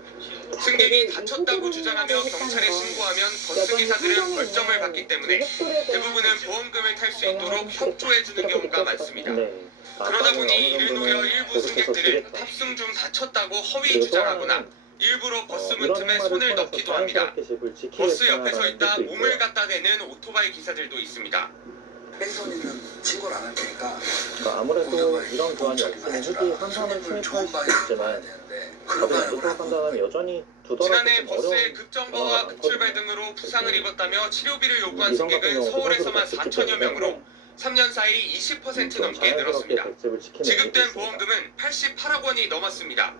승객이 다쳤다고 주장하며 경찰에 신고하면 버스 기사들은 벌점을 받기 때문에 대부분은 보험금을 탈 수 있도록 협조해주는 경우가 많습니다. 그러다 보니 이를 노려 일부 승객들은 탑승 중 다쳤다고 허위 주장하거나 일부러 버스 문틈에 손을 넣기도 합니다. 버스 옆에 서 있다 몸을 갖다 대는 오토바이 기사들도 있습니다. 뺑소니는 신고를 안 할 테니까 아무래도 이런 교환이 없으면 흙이 산산을 침입할 수도 있지만 다들 안좋다고 판단하면 여전히 두더라도 지난해 버스의 급정거와 급출발 등으로 부상을 입었다며 치료비를 요구한 승객은 서울에서만 4천여 명으로 3년 사이 20% 넘게 늘었습니다. 지급된 보험금은 88억 원이 넘었습니다.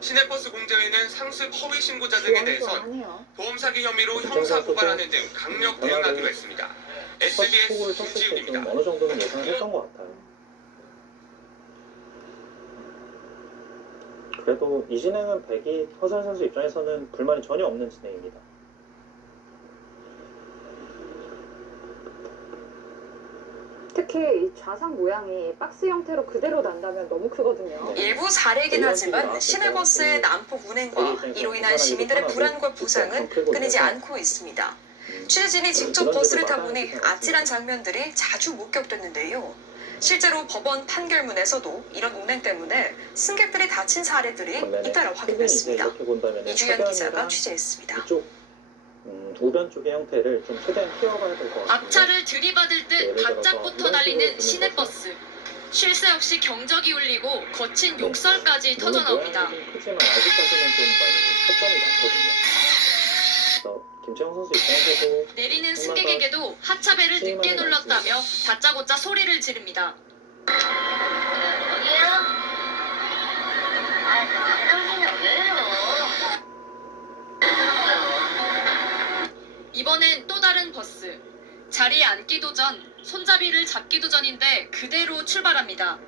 시내버스 공제회는 상습 허위 신고자 등에 대해선 보험 사기 혐의로 형사 고발하는 등 강력 대응하기로 했습니다. SBS 김지욱입니다. 어느 정도는 예상을 했던 것 같아요. 그래도 이 진행은 백이 허선 선수 입장에서는 불만이 전혀 없는 진행입니다. 특히 이 좌상 모양이 박스 형태로 그대로 난다면 너무 크거든요. 일부 사례이긴 하지만 시내버스의 난폭 운행과 이로 인한 시민들의 불안과 부상은 끊이지 않고 있습니다. 취재진이 직접 버스를 타보니 아찔한 장면들이 자주 목격됐는데요. 실제로 법원 판결문에서도 이런 운행 때문에 승객들이 다친 사례들이 잇따라 확인됐습니다. 이주연 기자가 취재했습니다. 이쪽 우변 쪽의 형태를 좀 최대한 키워봐야 될 것 같아요. 앞차를 들이받을 듯 바짝부터 달리는 시내버스. 쉴 새 없이 경적이 울리고 거친 욕설까지 터져나옵니다. 크지만 아직까지는 좀 많이 초점이 많거든요. 그래서 김채원 선수 입장에서도 내리는 승객에게도 하차벨을 늦게 눌렀다며 다짜고짜 소리를 지릅니다. 이번엔 또 다른 버스. 자리에 앉기도 전, 손잡이를 잡기도 전인데 그대로 출발합니다.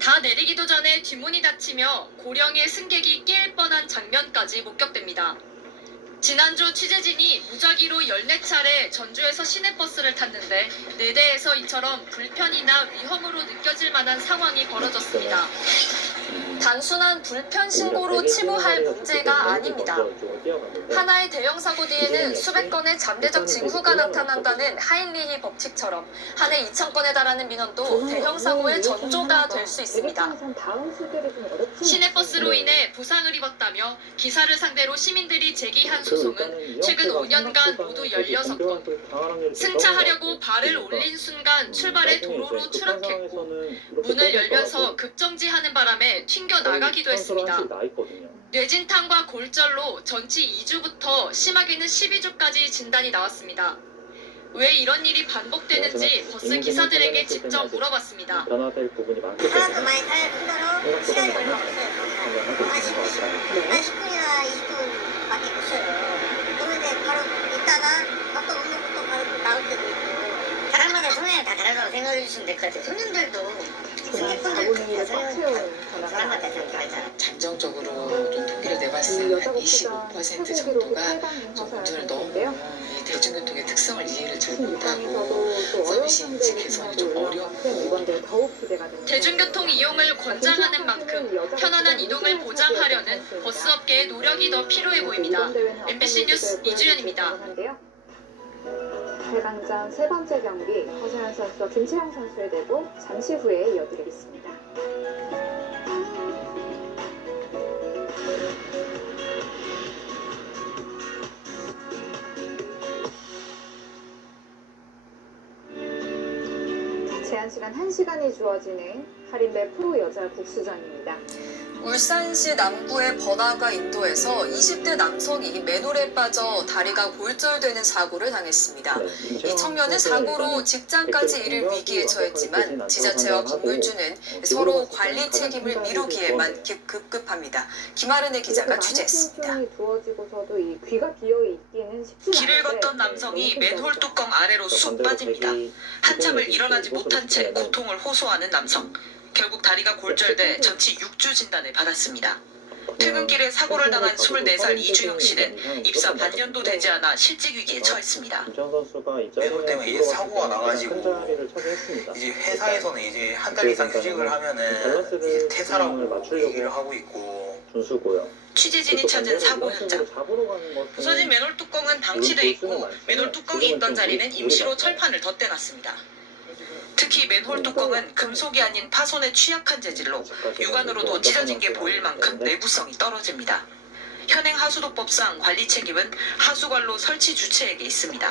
다 내리기도 전에 뒷문이 닫히며 고령의 승객이 낄 뻔한 장면까지 목격됩니다. 지난주 취재진이 무작위로 14차례 전주에서 시내버스를 탔는데 4대에서 이처럼 불편이나 위험으로 느껴질 만한 상황이 벌어졌습니다. 단순한 불편 신고로 치부할 문제가 아닙니다. 하나의 대형 사고 뒤에는 수백 건의 잠재적 징후가 나타난다는 하인리히 법칙처럼 한 해 2,000건에 달하는 민원도 대형 사고의 전조가 될 수 있습니다. 시내버스로 인해 부상을 입었다며 기사를 상대로 시민들이 제기한 소송은 최근 5년간 모두 16건. 승차하려고 발을 올린 순간 출발해 도로로 추락했고 문을 열면서 급정지하는 바람에 튕겨 나가기도 했습니다. 뇌진탕과 골절로 전치 2주부터 심하게는 12주까지 진단이 나왔습니다. 왜 이런 일이 반복되는지 버스 기사들에게 직접 물어봤습니다. 변화될 부분이 많기 하나도 때문에 많이 탈 뿐더러 시간이 얼마 없어요. 한 10분이나 20분밖에 없어요. 그런데 바로 있다가 밥도 못 먹고 또 바로 나올 때도 있고 사람마다 성향이 다 다르다고 생각해 주시면 될 것 같아요. 손님들도 승객분들도 다 사람마다 다르잖아요. 잠정적으로는 통계를 내봤을 때 한 25% 정도가 좀 운전을 너무 이 대중교통의 특성을 이해를 잘 못하고 서비스 인지 개선이 좀 어렵고 대중교통 이용을 권장하는 만큼 편안한 이동을 보장하려는 버스업계의 노력이 더 필요해 보입니다. MBC 뉴스 이주연입니다. 8강전 세 번째 경기 허세현 선수와 김채영 선수의 대고 잠시 후에 이어드리겠습니다. 제한 시간 1시간이 주어지는 할인배 프로 여자 국수전입니다. 울산시 남구의 번화가 인도에서 20대 남성이 맨홀에 빠져 다리가 골절되는 사고를 당했습니다. 이 청년은 사고로 직장까지 이를 위기에 처했지만 지자체와 건물주는 서로 관리 책임을 미루기에만 급급합니다. 김아른의 기자가 취재했습니다. 길을 걷던 남성이 맨홀 뚜껑 아래로 쑥 빠집니다. 한참을 일어나지 못한 채 고통을 호소하는 남성. 결국 다리가 골절돼 전치 6주 진단을 받았습니다. 퇴근길에 사고를 당한 24살 이주영 씨는 입사 반년도 되지 않아 실직 위기에 처했습니다. 맨홀 때문에 이제 사고가 나가지고 이제 회사에서는 이제 한 달 이상 휴직을 하면은 이제 퇴사라고 얘기를 하고 있고. 취재진이 찾은 사고 현장. 부서진 맨홀 뚜껑은 방치돼 있고 맨홀 뚜껑이 있던 자리는 임시로 철판을 덧대놨습니다. 특히 맨홀 뚜껑은 금속이 아닌 파손에 취약한 재질로 육안으로도 찢어진 게 보일 만큼 내구성이 떨어집니다. 현행 하수도법상 관리 책임은 하수관로 설치 주체에게 있습니다.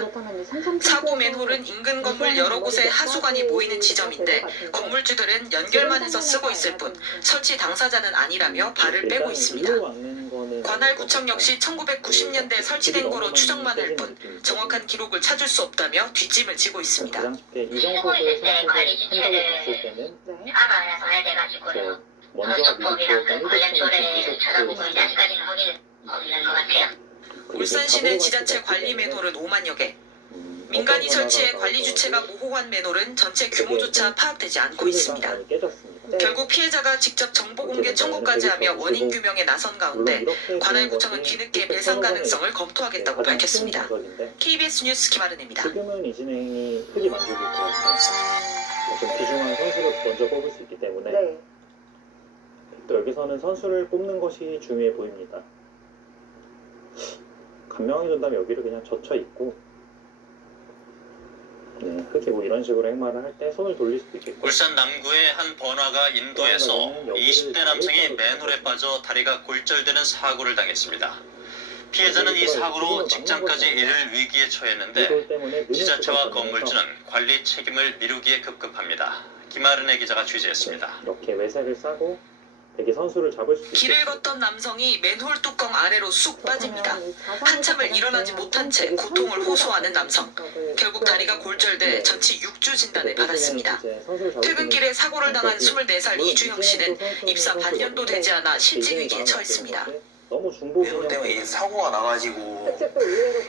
사고 맨홀은 인근 건물 여러 곳에 하수관이 모이는 지점인데 건물주들은 연결만 해서 쓰고 있을 뿐 설치 당사자는 아니라며 발을 빼고 있습니다. 관할구청 역시 1990년대 설치된 거로 추정만 할 뿐 정확한 기록을 찾을 수 없다며 뒷짐을 지고 있습니다. 수고있을 때 관리 주체를 알아서 해야 돼가지고요. 조법이랑 그 관련 조례를 찾아보고 이제 아직까지는 확인은 없는 것 같아요. 울산시내 지자체 관리 맨홀은 5만여 개. 민간이 설치해 관리 주체가 모호한 맨홀은 전체 규모조차 파악되지 않고 있습니다. 결국 피해자가 직접 정보 공개 청구까지 하며 원인 규명에 나선 가운데 관할구청은 뒤늦게 배상 가능성을 검토하겠다고 밝혔습니다. KBS 뉴스 김아른입니다. 지금은 이 진행이 크게 만족일 것 같아요. 좀 귀중한 선수를 먼저 뽑을 수 있기 때문에 또 여기서는 선수를 뽑는 것이 중요해 보입니다. 감명하게 된다면 여기를 그냥 젖혀 있고 크게 뭐 이런 식으로 행마를 할 때 손을 돌릴 수도 있겠고. 울산 남구의 한 번화가 인도에서 20대 남성이 맨홀에 빠져 다리가 골절되는 사고를 당했습니다. 피해자는 이 사고로 직장까지 이를 위기에 처했는데 지자체와 건물주는 관리 책임을 미루기에 급급합니다. 김아른의 기자가 취재했습니다. 이렇게 외색을 싸고 되게 선수를 잡을 수 있게. 길을 걷던 남성이 맨홀 뚜껑 아래로 쑥 빠집니다. 한참을 일어나지 못한 채 고통을 호소하는 남성. 결국 다리가 골절돼 전치 6주 진단을 받았습니다. 퇴근길에 사고를 당한 24살 이주영 씨는 입사 반년도 되지 않아 실직 위기에 처했습니다. 맨홀 때문에 이제 사고가 나가지고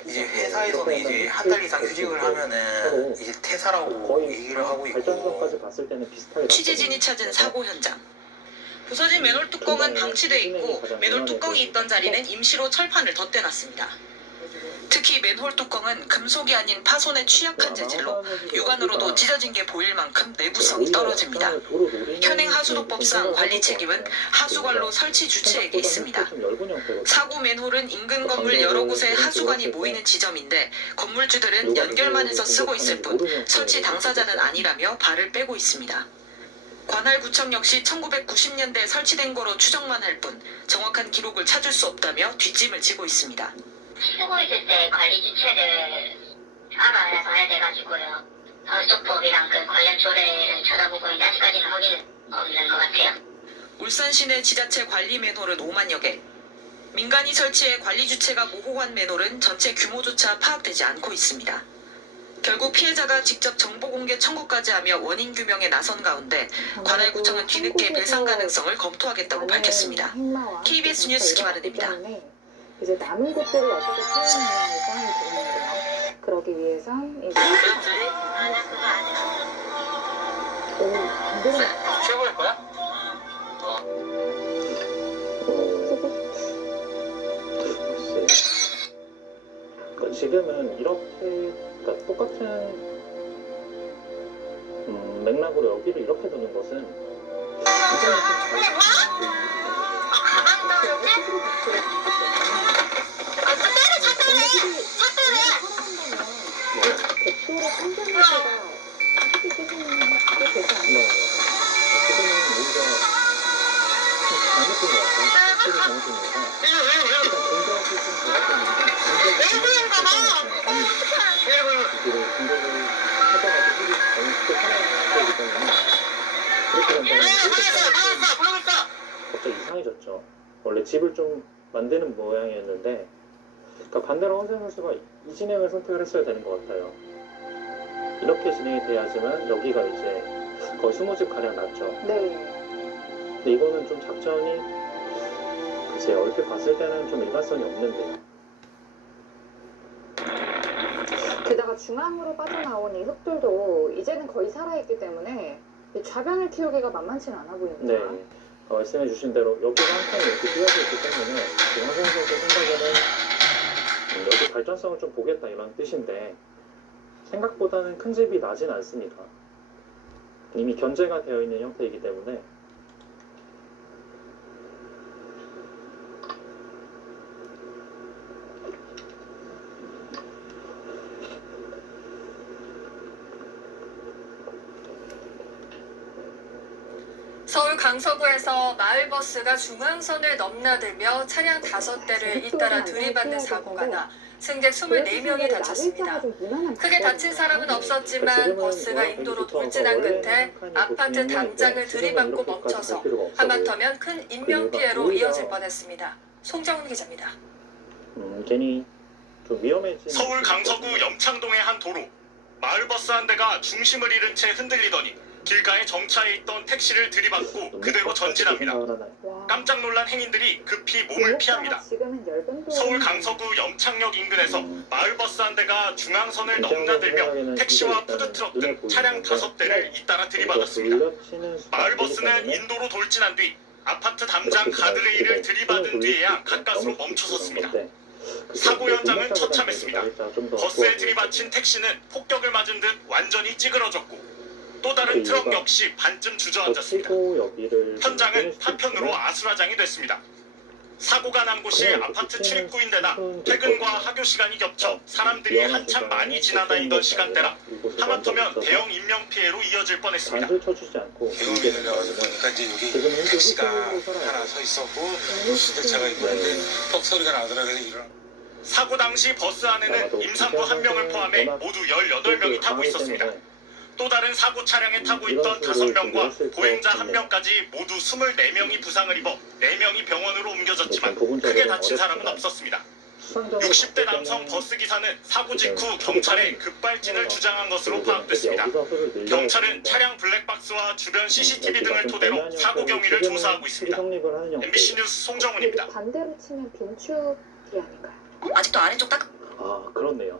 이제 회사에서는 이제 한 달 이상 휴직을 하면은 이제 퇴사라고 얘기를 하고 있고. 취재진이 찾은 사고 현장. 부서진 맨홀 뚜껑은 방치돼 있고 맨홀 뚜껑이 있던 자리는 임시로 철판을 덧대놨습니다. 특히 맨홀 뚜껑은 금속이 아닌 파손에 취약한 재질로 육안으로도 찢어진 게 보일 만큼 내구성이 떨어집니다. 현행 하수도법상 관리 책임은 하수관로 설치 주체에게 있습니다. 사고 맨홀은 인근 건물 여러 곳에 하수관이 모이는 지점인데 건물주들은 연결만 해서 쓰고 있을 뿐 설치 당사자는 아니라며 발을 빼고 있습니다. 관할구청 역시 1990년대에 설치된 거로 추정만 할 뿐 정확한 기록을 찾을 수 없다며 뒷짐을 지고 있습니다. 쓰고 있을 때 관리 주체를 알아야 돼가지고요. 하수도법이랑 그 관련 조례를 쳐다보고 있는데 아직까지는 확인은 없는 것 같아요. 울산 시내 지자체 관리 맨홀은 5만여 개. 민간이 설치해 관리 주체가 모호한 맨홀은 전체 규모조차 파악되지 않고 있습니다. 결국 피해자가 직접 정보 공개 청구까지 하며 원인 규명에 나선 가운데 관할구청은 뒤늦게 배상 가능성을 검토하겠다고 밝혔습니다. KBS 뉴스 김아른입니다. 이제 남은 곳들을 어떻게 채우느냐에 싸움이 되는데요. 그러기 위해선 이 최고일 거야? 그러니까 지금은 이렇게 그러니까 똑같은 맥락으로 여기를 이렇게 두는 것은 이제는 백도를 판정할 때가 쉽게 쓰시는 게 되지 않나요? 지금은 오히려 좀 잘못된 것 같아요. 확실히 잘못된 이유가 일단 공격이 좀 좋았던 공격을 하다가도 일이 잘못되게 살아나기 때문에 그렇게 된다면 갑자기 이상해졌죠. 원래 집을 좀 만드는 모양이었는데 그러니까 반대로 황세현 선수가 이 진행을 선택을 했어야 되는 것 같아요. 이렇게 진행이 돼야지만 여기가 이제 거의 20집 가량 났죠. 네. 근데 이거는 좀 작전이 글쎄 얼핏 봤을 때는 좀 일관성이 없는데요. 게다가 중앙으로 빠져나온 이 흙들도 이제는 거의 살아있기 때문에 이 좌변을 키우기가 만만치는 않아 보입니다. 네. 말씀해 주신 대로 여기가 한 칸이 이렇게 띄어져 있기 때문에 지금 황세현 선수 생각에는 여기 발전성을 좀 보겠다 이런 뜻인데 생각보다는 큰 집이 나진 않습니다. 이미 견제가 되어 있는 형태이기 때문에 서울 강서구에서 마을버스가 중앙선을 넘나들며 차량 5대를 잇따라 들이받는 사고가 나 승객 24명이 다쳤습니다. 크게 다친 사람은 없었지만 버스가 인도로 돌진한 끝에 아파트 담장을 들이받고 멈춰서 하마터면 큰 인명피해로 이어질 뻔했습니다. 송정훈 기자입니다. 괜히 좀 위험해진 서울 강서구 염창동의 한 도로 마을버스 한 대가 중심을 잃은 채 흔들리더니 길가에 정차해 있던 택시를 들이받고 그대로 전진합니다. 깜짝 놀란 행인들이 급히 몸을 피합니다. 서울 강서구 염창역 인근에서 마을버스 한 대가 중앙선을 넘나들며 택시와 푸드트럭 등 차량 5대를 잇따라 들이받았습니다. 마을버스는 인도로 돌진한 뒤 아파트 담장 가드레일을 들이받은 뒤에야 가까스로 멈춰섰습니다. 사고 현장은 처참했습니다. 버스에 들이받친 택시는 폭격을 맞은 듯 완전히 찌그러졌고 또 다른 트럭 역시 반쯤 주저앉았습니다. 현장은 한편으로 아수라장이 됐습니다. 사고가 난 곳이 아파트 출입구인데다 퇴근과 하교 시간이 겹쳐 사람들이 한참 많이 지나다니던 시간대라 하마터면 대형 인명피해로 이어질 뻔했습니다. 대형이 내려가지고 보니까 이제 여기 택시가 하나 서 있었고 수대차가 있는데 턱 소리가 나더라고요. 이런. 사고 당시 버스 안에는 임산부 1명을 포함해 모두 18명이 타고 있었습니다. 또 다른 사고 차량에 타고 있던 5명과 보행자 1명까지 모두 24명이 부상을 입어 4명이 병원으로 옮겨졌지만 크게 다친 사람은 없었습니다. 60대 남성 버스기사는 사고 직후 경찰에 급발진을 주장한 것으로 파악됐습니다. 경찰은 차량 블랙박스와 주변 CCTV 등을 토대로 사고 경위를 조사하고 있습니다. MBC 뉴스 송정훈입니다. 반대로 치면 빈축이 아닌가요? 아직도 아래쪽 딱 그렇네요.